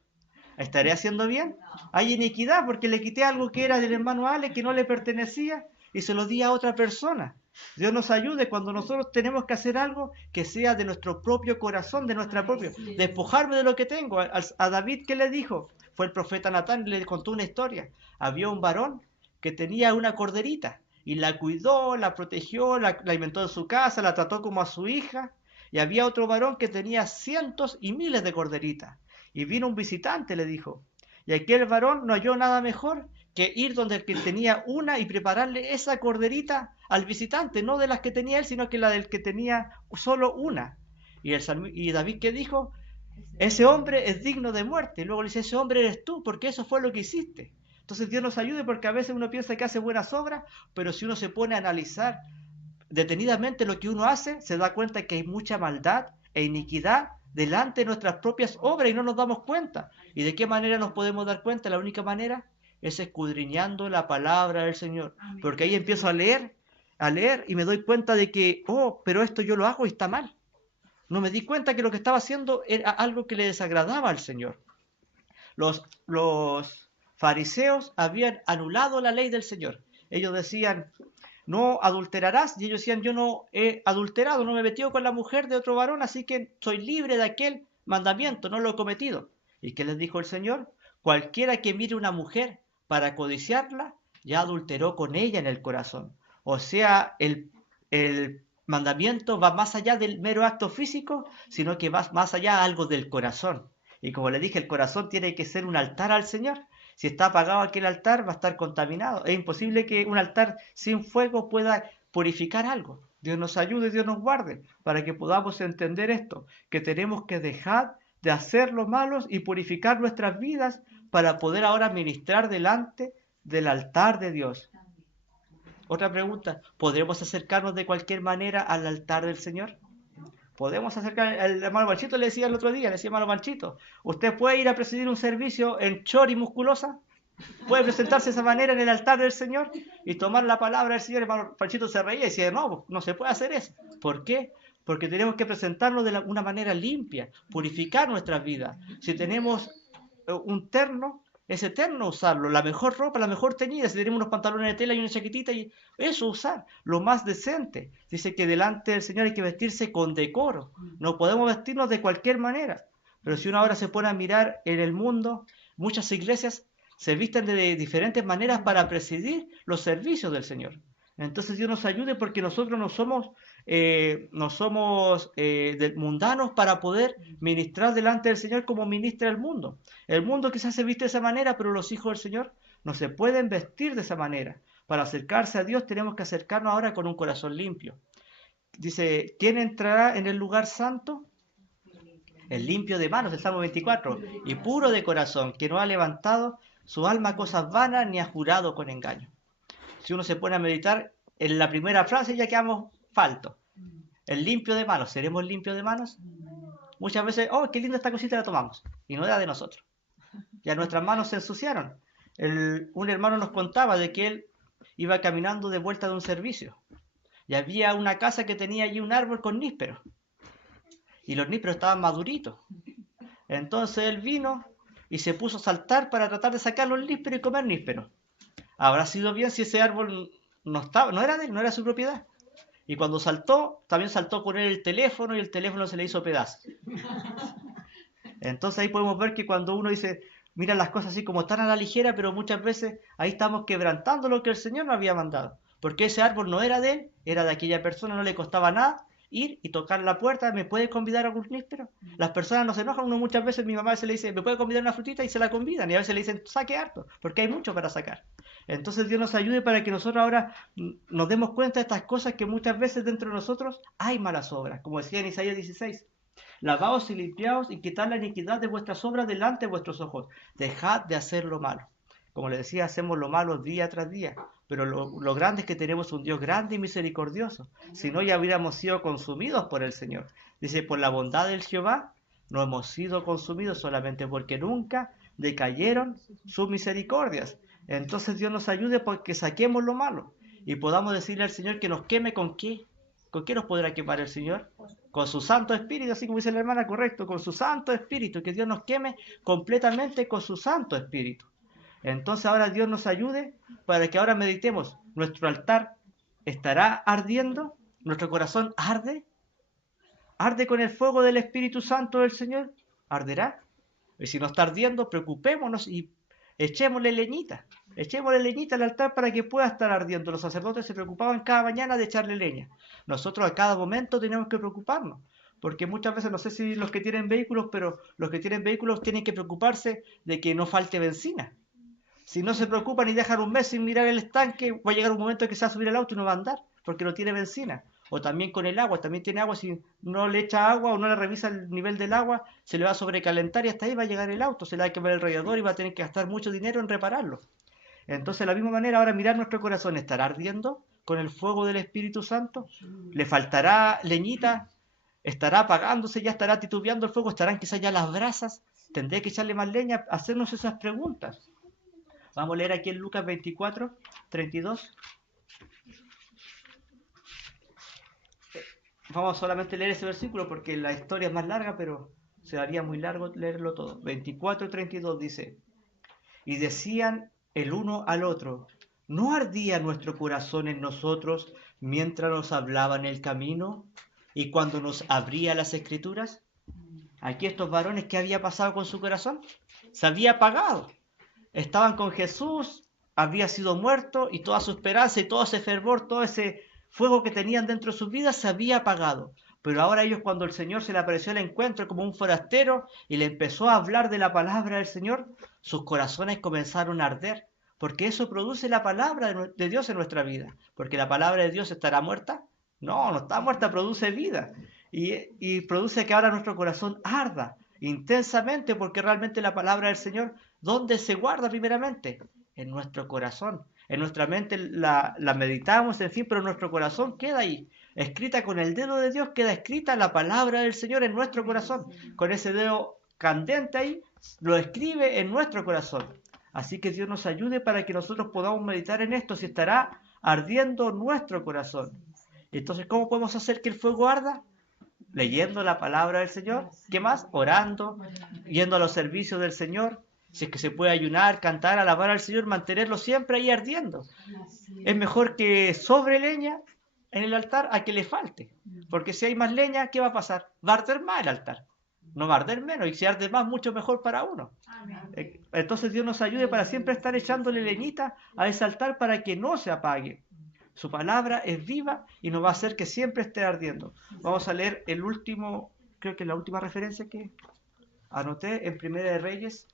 ¿Estaré haciendo bien? Hay iniquidad porque le quité algo que era del hermano Ale, que no le pertenecía, y se lo di a otra persona. Dios nos ayude cuando nosotros tenemos que hacer algo que sea de nuestro propio corazón, de nuestra propia. Despojarme de lo que tengo. A David, ¿qué le dijo? Fue el profeta Natán y le contó una historia. Había un varón que tenía una corderita y la cuidó, la protegió, la alimentó en su casa, la trató como a su hija. Y había otro varón que tenía cientos y miles de corderitas. Y vino un visitante, le dijo. Y aquel varón no halló nada mejor que ir donde el que tenía una y prepararle esa corderita al visitante, no de las que tenía él, sino que la del que tenía solo una. Y David, ¿qué dijo? Ese hombre es digno de muerte. Y luego le dice, ese hombre eres tú, porque eso fue lo que hiciste. Entonces Dios nos ayude porque a veces uno piensa que hace buenas obras, pero si uno se pone a analizar detenidamente lo que uno hace, se da cuenta que hay mucha maldad e iniquidad delante de nuestras propias obras y no nos damos cuenta. ¿Y de qué manera nos podemos dar cuenta? La única manera es escudriñando la palabra del Señor. Porque ahí empiezo a leer y me doy cuenta de que, oh, pero esto yo lo hago y está mal. No me di cuenta que lo que estaba haciendo era algo que le desagradaba al Señor. Los fariseos habían anulado la ley del Señor. Ellos decían, no adulterarás, y ellos decían, yo no he adulterado, no me he metido con la mujer de otro varón, así que soy libre de aquel mandamiento, no lo he cometido. ¿Y qué les dijo el Señor? Cualquiera que mire una mujer para codiciarla, ya adulteró con ella en el corazón. O sea, el mandamiento va más allá del mero acto físico, sino que va más allá algo del corazón. Y como le dije, el corazón tiene que ser un altar al Señor. Si está apagado aquel altar, va a estar contaminado. Es imposible que un altar sin fuego pueda purificar algo. Dios nos ayude, Dios nos guarde, para que podamos entender esto, que tenemos que dejar de hacer lo malos y purificar nuestras vidas para poder ahora ministrar delante del altar de Dios. Otra pregunta, ¿podremos acercarnos de cualquier manera al altar del Señor? Podemos acercar, el hermano Panchito le decía el otro día, le decía hermano Panchito, ¿usted puede ir a presidir un servicio en short y musculosa? Puede presentarse de esa manera en el altar del Señor y tomar la palabra del Señor. Hermano Panchito se reía y decía, no, no se puede hacer eso. ¿Por qué? Porque tenemos que presentarlo de una manera limpia, purificar nuestras vidas. Si tenemos un terno, ese terno usarlo, la mejor ropa, la mejor teñida, si tenemos unos pantalones de tela y una chaquetita, y eso usar, lo más decente. Dice que delante del Señor hay que vestirse con decoro, no podemos vestirnos de cualquier manera. Pero si uno ahora se pone a mirar en el mundo, muchas iglesias se visten de diferentes maneras para presidir los servicios del Señor. Entonces Dios nos ayude porque nosotros no somos mundanos para poder ministrar delante del Señor como ministra el mundo. El mundo quizás se viste de esa manera, pero los hijos del Señor no se pueden vestir de esa manera. Para acercarse a Dios tenemos que acercarnos ahora con un corazón limpio. Dice, ¿quién entrará en el lugar santo? El limpio de manos, el Salmo 24, y puro de corazón, que no ha levantado su alma a cosas vanas ni ha jurado con engaño. Si uno se pone a meditar en la primera frase ya quedamos faltos. El limpio de manos, ¿seremos limpios de manos? Muchas veces, oh, qué linda esta cosita, la tomamos, y no era de nosotros. Ya nuestras manos se ensuciaron. Un hermano nos contaba de que él iba caminando de vuelta de un servicio, y había una casa que tenía allí un árbol con nísperos, y los nísperos estaban maduritos. Entonces él vino y se puso a saltar para tratar de sacar los nísperos y comer nísperos. Habrá sido bien si ese árbol no era de él, no era su propiedad. Y cuando saltó, también saltó con él el teléfono y el teléfono se le hizo pedazos. Entonces ahí podemos ver que cuando uno dice, mira las cosas así como tan a la ligera, pero muchas veces ahí estamos quebrantando lo que el Señor nos había mandado. Porque ese árbol no era de él, era de aquella persona, no le costaba nada ir y tocar la puerta, ¿me puede convidar a algún níspero? Las personas no se enojan, uno muchas veces, mi mamá a veces le dice, ¿me puede convidar una frutita? Y se la convidan, y a veces le dicen, saque harto, porque hay mucho para sacar. Entonces Dios nos ayude para que nosotros ahora nos demos cuenta de estas cosas que muchas veces dentro de nosotros hay malas obras, como decía en Isaías 16. Lavaos y limpiaos y quitad la iniquidad de vuestras obras delante de vuestros ojos. Dejad de hacer lo malo. Como les decía, hacemos lo malo día tras día. Pero lo grande es que tenemos un Dios grande y misericordioso. Si no, ya hubiéramos sido consumidos por el Señor. Dice, por la bondad del Jehová no hemos sido consumidos solamente porque nunca decayeron sus misericordias. Entonces Dios nos ayude porque saquemos lo malo y podamos decirle al Señor que nos queme con qué. ¿Con qué nos podrá quemar el Señor? Con su Santo Espíritu, así como dice la hermana, correcto, con su Santo Espíritu, que Dios nos queme completamente con su Santo Espíritu. Entonces ahora Dios nos ayude para que ahora meditemos, nuestro altar estará ardiendo, nuestro corazón arde con el fuego del Espíritu Santo del Señor, arderá. Y si no está ardiendo, preocupémonos y echémosle leñita al altar para que pueda estar ardiendo. Los sacerdotes se preocupaban cada mañana de echarle leña. Nosotros a cada momento tenemos que preocuparnos, porque muchas veces, no sé si los que tienen vehículos, pero los que tienen vehículos tienen que preocuparse de que no falte benzina. Si no se preocupan y dejan un mes sin mirar el estanque, va a llegar un momento en que se va a subir el auto y no va a andar, porque no tiene benzina. O también con el agua, también tiene agua, si no le echa agua o no le revisa el nivel del agua, se le va a sobrecalentar y hasta ahí va a llegar el auto, se le va a quemar el radiador y va a tener que gastar mucho dinero en repararlo. Entonces, de la misma manera, ahora mirar nuestro corazón, ¿estará ardiendo con el fuego del Espíritu Santo? ¿Le faltará leñita? ¿Estará apagándose? ¿Ya estará titubeando el fuego? ¿Estarán quizás ya las brasas? ¿Tendré que echarle más leña? Hacernos esas preguntas. Vamos a leer aquí en Lucas 24, 32. Vamos solamente a leer ese versículo porque la historia es más larga, pero se haría muy largo leerlo todo. 24, 32 dice, y decían el uno al otro, ¿no ardía nuestro corazón en nosotros mientras nos hablaba en el camino y cuando nos abría las escrituras? Aquí estos varones, ¿qué había pasado con su corazón? Se había apagado. Estaban con Jesús, había sido muerto y toda su esperanza y todo ese fervor, todo ese fuego que tenían dentro de sus vidas se había apagado. Pero ahora ellos, cuando el Señor se le apareció al encuentro como un forastero y le empezó a hablar de la palabra del Señor, sus corazones comenzaron a arder, porque eso produce la palabra de Dios en nuestra vida. Porque la palabra de Dios estará muerta. No, no está muerta, produce vida. Y produce que ahora nuestro corazón arda intensamente, porque realmente la palabra del Señor, ¿dónde se guarda primeramente? En nuestro corazón. En nuestra mente la meditamos, en fin, pero nuestro corazón queda ahí. Escrita con el dedo de Dios, queda escrita la palabra del Señor en nuestro corazón. Con ese dedo candente ahí, lo escribe en nuestro corazón. Así que Dios nos ayude para que nosotros podamos meditar en esto, si estará ardiendo nuestro corazón. Entonces, ¿cómo podemos hacer que el fuego arda? Leyendo la palabra del Señor. ¿Qué más? Orando, yendo a los servicios del Señor. Si es que se puede ayunar, cantar, alabar al Señor, mantenerlo siempre ahí ardiendo. Es mejor que sobre leña en el altar a que le falte. Porque si hay más leña, ¿qué va a pasar? Va a arder más el altar. No va a arder menos. Y si arde más, mucho mejor para uno. Entonces Dios nos ayude para siempre estar echándole leñita a ese altar para que no se apague. Su palabra es viva y nos va a hacer que siempre esté ardiendo. Vamos a leer el último, creo que la última referencia que anoté en Primera de Reyes.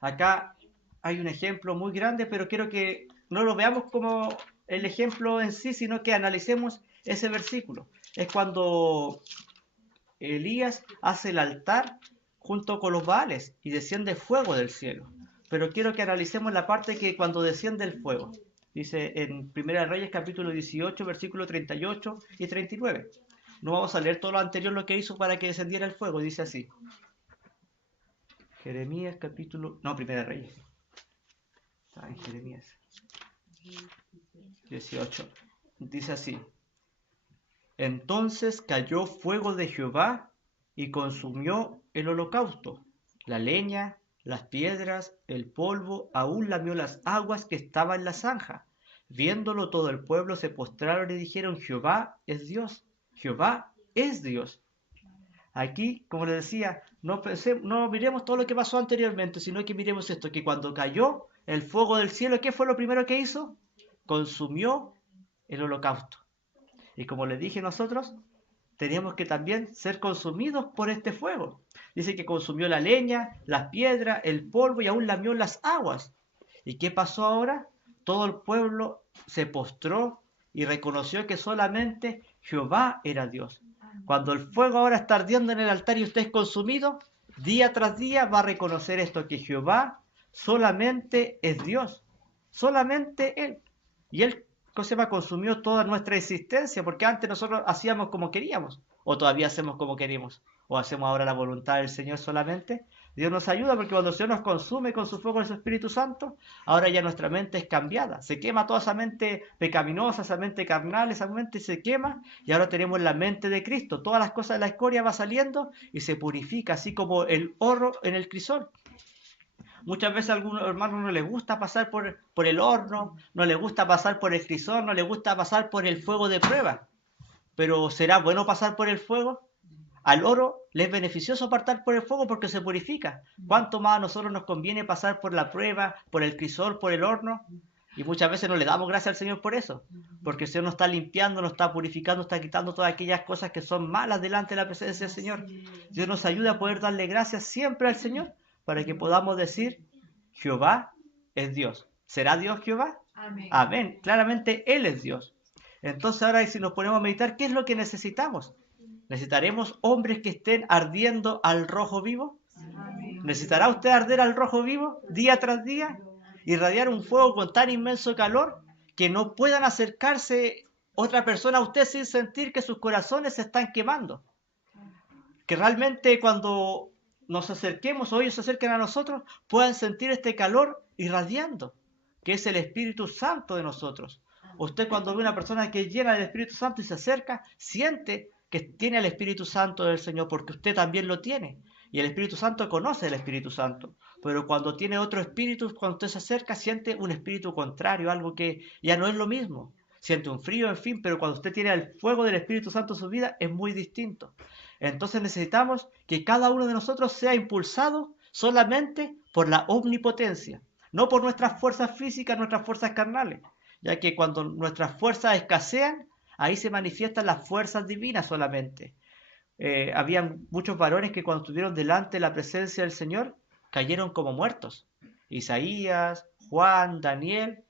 Acá hay un ejemplo muy grande, pero quiero que no lo veamos como el ejemplo en sí, sino que analicemos ese versículo. Es cuando Elías hace el altar junto con los Baales y desciende fuego del cielo. Pero quiero que analicemos la parte que cuando desciende el fuego. Dice en 1 Reyes capítulo 18, versículo 38 y 39. No vamos a leer todo lo anterior, lo que hizo para que descendiera el fuego. Dice así. Jeremías capítulo... No, 1 Reyes. Está en Jeremías 18. Dice así. Entonces cayó fuego de Jehová y consumió el holocausto, la leña, las piedras, el polvo, aún lamió las aguas que estaban en la zanja. Viéndolo todo el pueblo se postraron y dijeron, Jehová es Dios, Jehová es Dios. Aquí, como les decía, no miremos todo lo que pasó anteriormente, sino que miremos esto, que cuando cayó el fuego del cielo, ¿qué fue lo primero que hizo? Consumió el holocausto. Y como les dije nosotros, teníamos que también ser consumidos por este fuego. Dice que consumió la leña, las piedras, el polvo y aún lamió las aguas. ¿Y qué pasó ahora? Todo el pueblo se postró y reconoció que solamente Jehová era Dios. Cuando el fuego ahora está ardiendo en el altar y usted es consumido, día tras día va a reconocer esto, que Jehová solamente es Dios. Solamente Él. Y Él consumió toda nuestra existencia, porque antes nosotros hacíamos como queríamos, o todavía hacemos como queremos, o hacemos ahora la voluntad del Señor solamente. Dios nos ayuda porque cuando el Señor nos consume con su fuego y su Espíritu Santo, ahora ya nuestra mente es cambiada, se quema toda esa mente pecaminosa, esa mente carnal, esa mente se quema y ahora tenemos la mente de Cristo. Todas las cosas de la escoria va saliendo y se purifica, así como el oro en el crisol. Muchas veces a algunos hermanos no les gusta pasar por el horno, no les gusta pasar por el crisol, no les gusta pasar por el fuego de prueba. Pero ¿será bueno pasar por el fuego? Al oro le es beneficioso pasar por el fuego porque se purifica. ¿Cuánto más a nosotros nos conviene pasar por la prueba, por el crisol, por el horno? Y muchas veces no le damos gracias al Señor por eso, porque el Señor nos está limpiando, nos está purificando, está quitando todas aquellas cosas que son malas delante de la presencia del Señor. Dios nos ayuda a poder darle gracias siempre al Señor, para que podamos decir, Jehová es Dios. ¿Será Dios Jehová? Amén. Amén. Claramente Él es Dios. Entonces ahora si nos ponemos a meditar, ¿qué es lo que necesitamos? ¿Necesitaremos hombres que estén ardiendo al rojo vivo? Amén. ¿Necesitará usted arder al rojo vivo día tras día? ¿Irradiar un fuego con tan inmenso calor que no puedan acercarse otra persona a usted sin sentir que sus corazones se están quemando? Que realmente cuando nos acerquemos o ellos se acerquen a nosotros, puedan sentir este calor irradiando, que es el Espíritu Santo de nosotros. Usted cuando ve una persona que es llena del Espíritu Santo y se acerca, siente que tiene el Espíritu Santo del Señor, porque usted también lo tiene. Y el Espíritu Santo conoce el Espíritu Santo. Pero cuando tiene otro espíritu, cuando usted se acerca, siente un espíritu contrario, algo que ya no es lo mismo. Siente un frío, en fin, pero cuando usted tiene el fuego del Espíritu Santo en su vida, es muy distinto. Entonces necesitamos que cada uno de nosotros sea impulsado solamente por la omnipotencia, no por nuestras fuerzas físicas, nuestras fuerzas carnales, ya que cuando nuestras fuerzas escasean, ahí se manifiestan las fuerzas divinas solamente. Habían muchos varones que cuando estuvieron delante de la presencia del Señor, cayeron como muertos. Isaías, Juan, Daniel,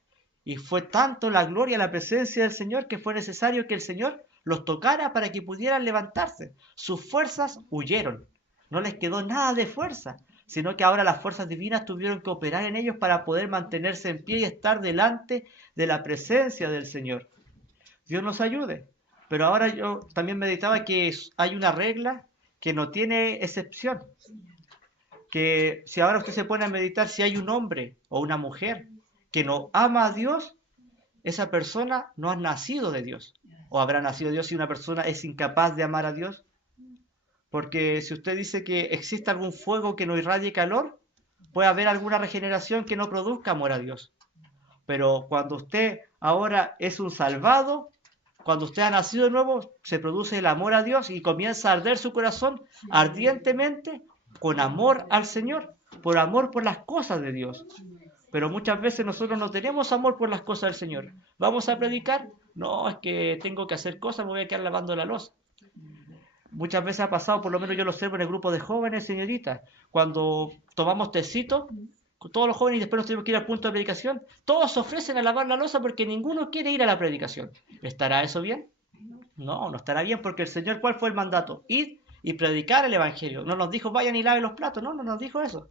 y fue tanto la gloria, la presencia del Señor, que fue necesario que el Señor los tocara para que pudieran levantarse. Sus fuerzas huyeron, no les quedó nada de fuerza, sino que ahora las fuerzas divinas tuvieron que operar en ellos para poder mantenerse en pie y estar delante de la presencia del Señor. Dios nos ayude. Pero ahora yo también meditaba que hay una regla que no tiene excepción. que si ahora usted se pone a meditar, si hay un hombre o una mujer que no ama a Dios, esa persona no ha nacido de Dios. ¿O habrá nacido de Dios si una persona es incapaz de amar a Dios? Porque si usted dice que existe algún fuego que no irradie calor, puede haber alguna regeneración que no produzca amor a Dios. Pero cuando usted ahora es un salvado, cuando usted ha nacido de nuevo, se produce el amor a Dios y comienza a arder su corazón ardientemente con amor al Señor, por amor por las cosas de Dios. Pero muchas veces nosotros no tenemos amor por las cosas del Señor. ¿Vamos a predicar? No, es que tengo que hacer cosas, me voy a quedar lavando la loza. Muchas veces ha pasado, por lo menos yo lo observo en el grupo de jóvenes, señoritas, cuando tomamos tecito, todos los jóvenes y después nos tenemos que ir al punto de predicación, todos se ofrecen a lavar la loza porque ninguno quiere ir a la predicación. ¿Estará eso bien? No, no estará bien porque el Señor, ¿cuál fue el mandato? Ir y predicar el Evangelio. No nos dijo vayan y laven los platos, no nos dijo eso.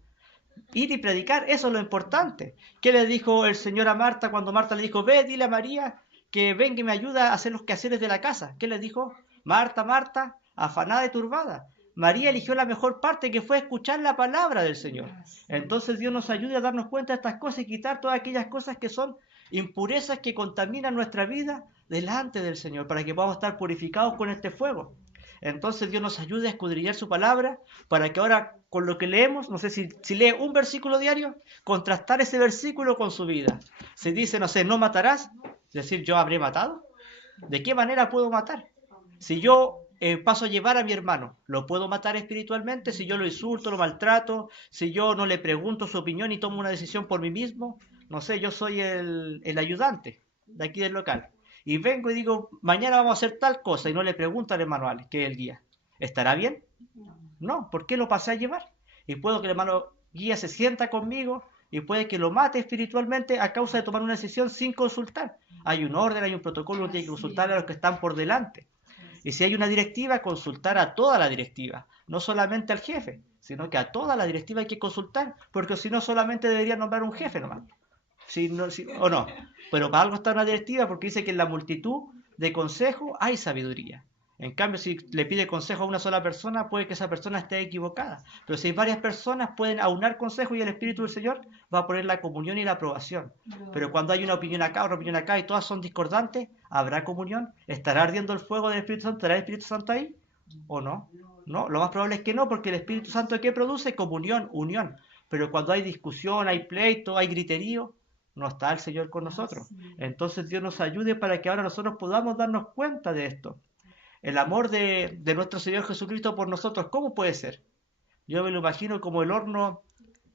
Ir y predicar, eso es lo importante. ¿Qué le dijo el Señor a Marta cuando Marta le dijo, ve, dile a María que venga y me ayuda a hacer los quehaceres de la casa? ¿Qué le dijo? Marta, Marta, afanada y turbada. María eligió la mejor parte, que fue escuchar la palabra del Señor. Entonces Dios nos ayude a darnos cuenta de estas cosas y quitar todas aquellas cosas que son impurezas que contaminan nuestra vida delante del Señor, para que podamos estar purificados con este fuego. Entonces Dios nos ayude a escudriñar su palabra, para que ahora con lo que leemos, no sé si lee un versículo diario, contrastar ese versículo con su vida. Si dice, no sé, no matarás, es decir, yo habré matado. ¿De qué manera puedo matar? Si yo paso a llevar a mi hermano, ¿lo puedo matar espiritualmente? Si yo lo insulto, lo maltrato, si yo no le pregunto su opinión y tomo una decisión por mí mismo, no sé, yo soy el ayudante de aquí del local. Y vengo y digo, mañana vamos a hacer tal cosa y no le pregunto al hermano Alex, que es el guía. ¿Estará bien? No, ¿por qué lo pasé a llevar? Y puedo que el hermano guía se sienta conmigo y puede que lo mate espiritualmente a causa de tomar una decisión sin consultar. Hay un orden, hay un protocolo, uno tiene que consultar a los que están por delante. Y si hay una directiva, consultar a toda la directiva, no solamente al jefe, sino que a toda la directiva hay que consultar, porque si no solamente debería nombrar un jefe nomás. O no, pero para algo está una directiva, porque dice que en la multitud de consejos hay sabiduría. En cambio, si le pide consejo a una sola persona, puede que esa persona esté equivocada. Pero si hay varias personas, pueden aunar consejos y el Espíritu del Señor va a poner la comunión y la aprobación. Pero cuando hay una opinión acá, otra opinión acá y todas son discordantes, ¿habrá comunión? ¿Estará ardiendo el fuego del Espíritu Santo? ¿Estará el Espíritu Santo ahí? ¿O no? No, lo más probable es que no, porque el Espíritu Santo ¿qué produce? Comunión, unión. Pero cuando hay discusión, hay pleito, hay griterío, no está el Señor con nosotros. Entonces Dios nos ayude para que ahora nosotros podamos darnos cuenta de esto. El amor de nuestro Señor Jesucristo por nosotros, ¿cómo puede ser? Yo me lo imagino como el horno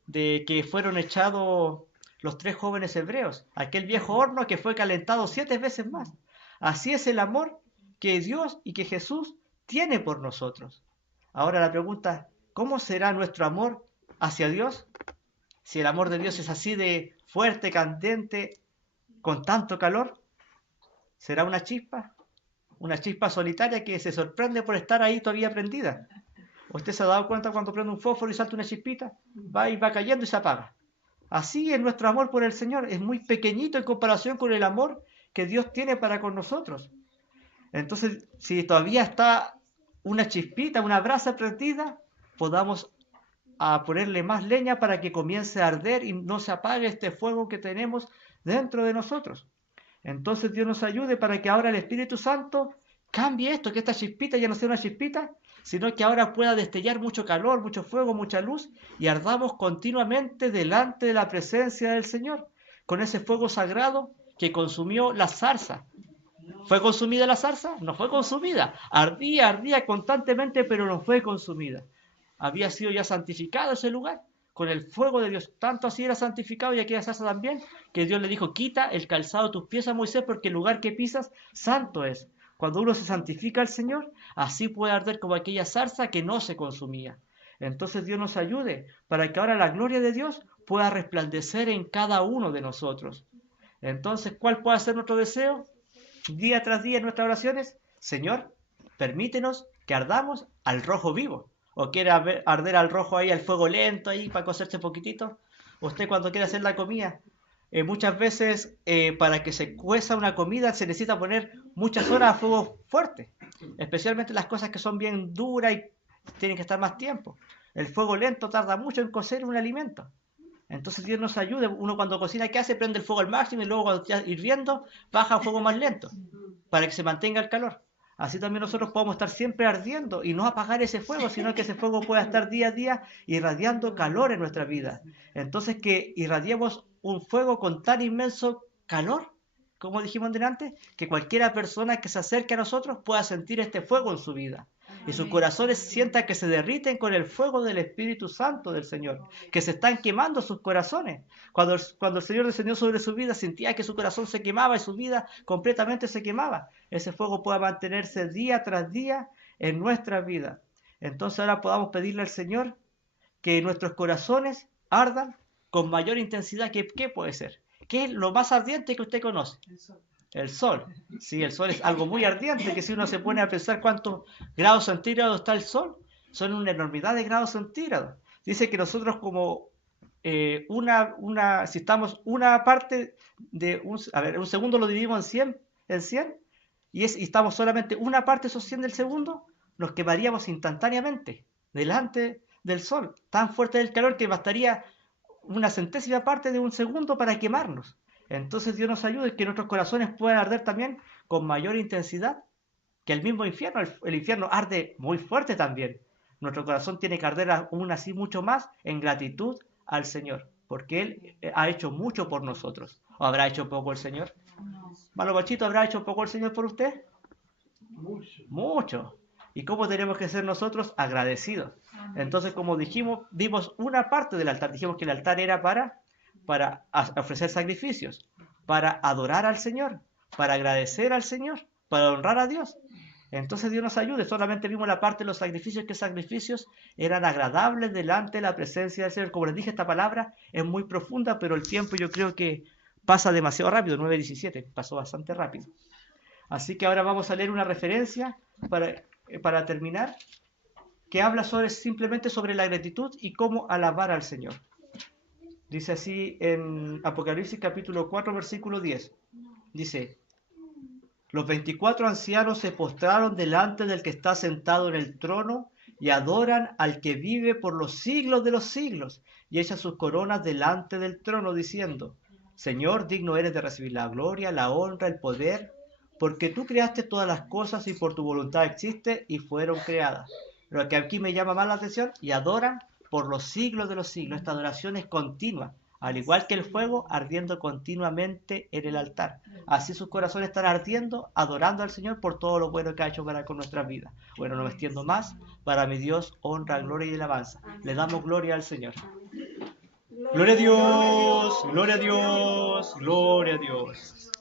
de que fueron echados los 3 jóvenes hebreos, aquel viejo horno que fue calentado 7 veces más. Así es el amor que Dios y que Jesús tiene por nosotros. Ahora la pregunta, ¿cómo será nuestro amor hacia Dios? Si el amor de Dios es así de fuerte, candente, con tanto calor, ¿será una chispa? Una chispa solitaria que se sorprende por estar ahí todavía prendida. ¿Usted se ha dado cuenta cuando prende un fósforo y salta una chispita? Va y va cayendo y se apaga. Así es nuestro amor por el Señor. Es muy pequeñito en comparación con el amor que Dios tiene para con nosotros. Entonces, si todavía está una chispita, una brasa prendida, podamos ponerle más leña para que comience a arder y no se apague este fuego que tenemos dentro de nosotros. Entonces Dios nos ayude para que ahora el Espíritu Santo cambie esto, que esta chispita ya no sea una chispita, sino que ahora pueda destellar mucho calor, mucho fuego, mucha luz, y ardamos continuamente delante de la presencia del Señor, con ese fuego sagrado que consumió la zarza. ¿Fue consumida la zarza? No fue consumida. Ardía constantemente, pero no fue consumida. Había sido ya santificado ese lugar con el fuego de Dios. Tanto así era santificado y aquella zarza también, que Dios le dijo, quita el calzado de tus pies a Moisés, porque el lugar que pisas santo es. Cuando uno se santifica al Señor, así puede arder como aquella zarza que no se consumía. Entonces Dios nos ayude para que ahora la gloria de Dios pueda resplandecer en cada uno de nosotros. Entonces, ¿cuál puede ser nuestro deseo? Día tras día en nuestras oraciones, Señor, permítenos que ardamos al rojo vivo. ¿O quiere arder al rojo ahí, al fuego lento ahí para cocerse poquitito? Usted cuando quiere hacer la comida, muchas veces para que se cueza una comida se necesita poner muchas horas a fuego fuerte. Especialmente las cosas que son bien duras y tienen que estar más tiempo. El fuego lento tarda mucho en cocer un alimento. Entonces Dios nos ayude. Uno cuando cocina, ¿qué hace? Prende el fuego al máximo y luego cuando está hirviendo, baja a fuego más lento para que se mantenga el calor. Así también nosotros podemos estar siempre ardiendo y no apagar ese fuego, sino que ese fuego pueda estar día a día irradiando calor en nuestra vida. Entonces que irradiemos un fuego con tan inmenso calor, como dijimos delante, que cualquiera persona que se acerque a nosotros pueda sentir este fuego en su vida. Y sus corazones sientan que se derriten con el fuego del Espíritu Santo del Señor, que se están quemando sus corazones. Cuando el Señor descendió sobre su vida, sentía que su corazón se quemaba y su vida completamente se quemaba. Ese fuego pueda mantenerse día tras día en nuestra vida. Entonces ahora podamos pedirle al Señor que nuestros corazones ardan con mayor intensidad. ¿Qué puede ser? ¿Qué es lo más ardiente que usted conoce? El sol. Sí, el sol es algo muy ardiente, que si uno se pone a pensar cuántos grados centígrados está el sol, son una enormidad de grados centígrados. Dice que nosotros como si estamos una parte de un segundo lo dividimos en 100 y estamos solamente una parte de esos 100 del segundo, nos quemaríamos instantáneamente delante del sol. Tan fuerte es el calor que bastaría una centésima parte de un segundo para quemarnos. Entonces Dios nos ayude que nuestros corazones puedan arder también con mayor intensidad que el mismo infierno. El infierno arde muy fuerte también. Nuestro corazón tiene que arder aún así mucho más en gratitud al Señor, porque Él ha hecho mucho por nosotros. ¿O habrá hecho poco el Señor? Malo Pachito, ¿habrá hecho poco el Señor por usted? Mucho. ¿Y cómo tenemos que ser nosotros? Agradecidos. Entonces, como dijimos, dimos una parte del altar. Dijimos que el altar era para ofrecer sacrificios, para adorar al Señor, para agradecer al Señor, para honrar a Dios. Entonces Dios nos ayude. Solamente vimos la parte de los sacrificios, que sacrificios eran agradables delante de la presencia del Señor. Como les dije, esta palabra es muy profunda, pero el tiempo yo creo que pasa demasiado rápido. 9:17, pasó bastante rápido. Así que ahora vamos a leer una referencia para terminar, que habla simplemente sobre la gratitud y cómo alabar al Señor. Dice así en Apocalipsis capítulo 4, versículo 10. Dice: los 24 ancianos se postraron delante del que está sentado en el trono y adoran al que vive por los siglos de los siglos, y echan sus coronas delante del trono diciendo: Señor, digno eres de recibir la gloria, la honra, el poder, porque tú creaste todas las cosas y por tu voluntad existe y fueron creadas. Lo que aquí me llama más la atención: y adoran por los siglos de los siglos. Esta adoración es continua, al igual que el fuego ardiendo continuamente en el altar. Así sus corazones están ardiendo, adorando al Señor por todo lo bueno que ha hecho con nuestras vidas. Bueno, no me extiendo más. Para mi Dios, honra, gloria y alabanza. Le damos gloria al Señor. Gloria a Dios, gloria a Dios, gloria a Dios.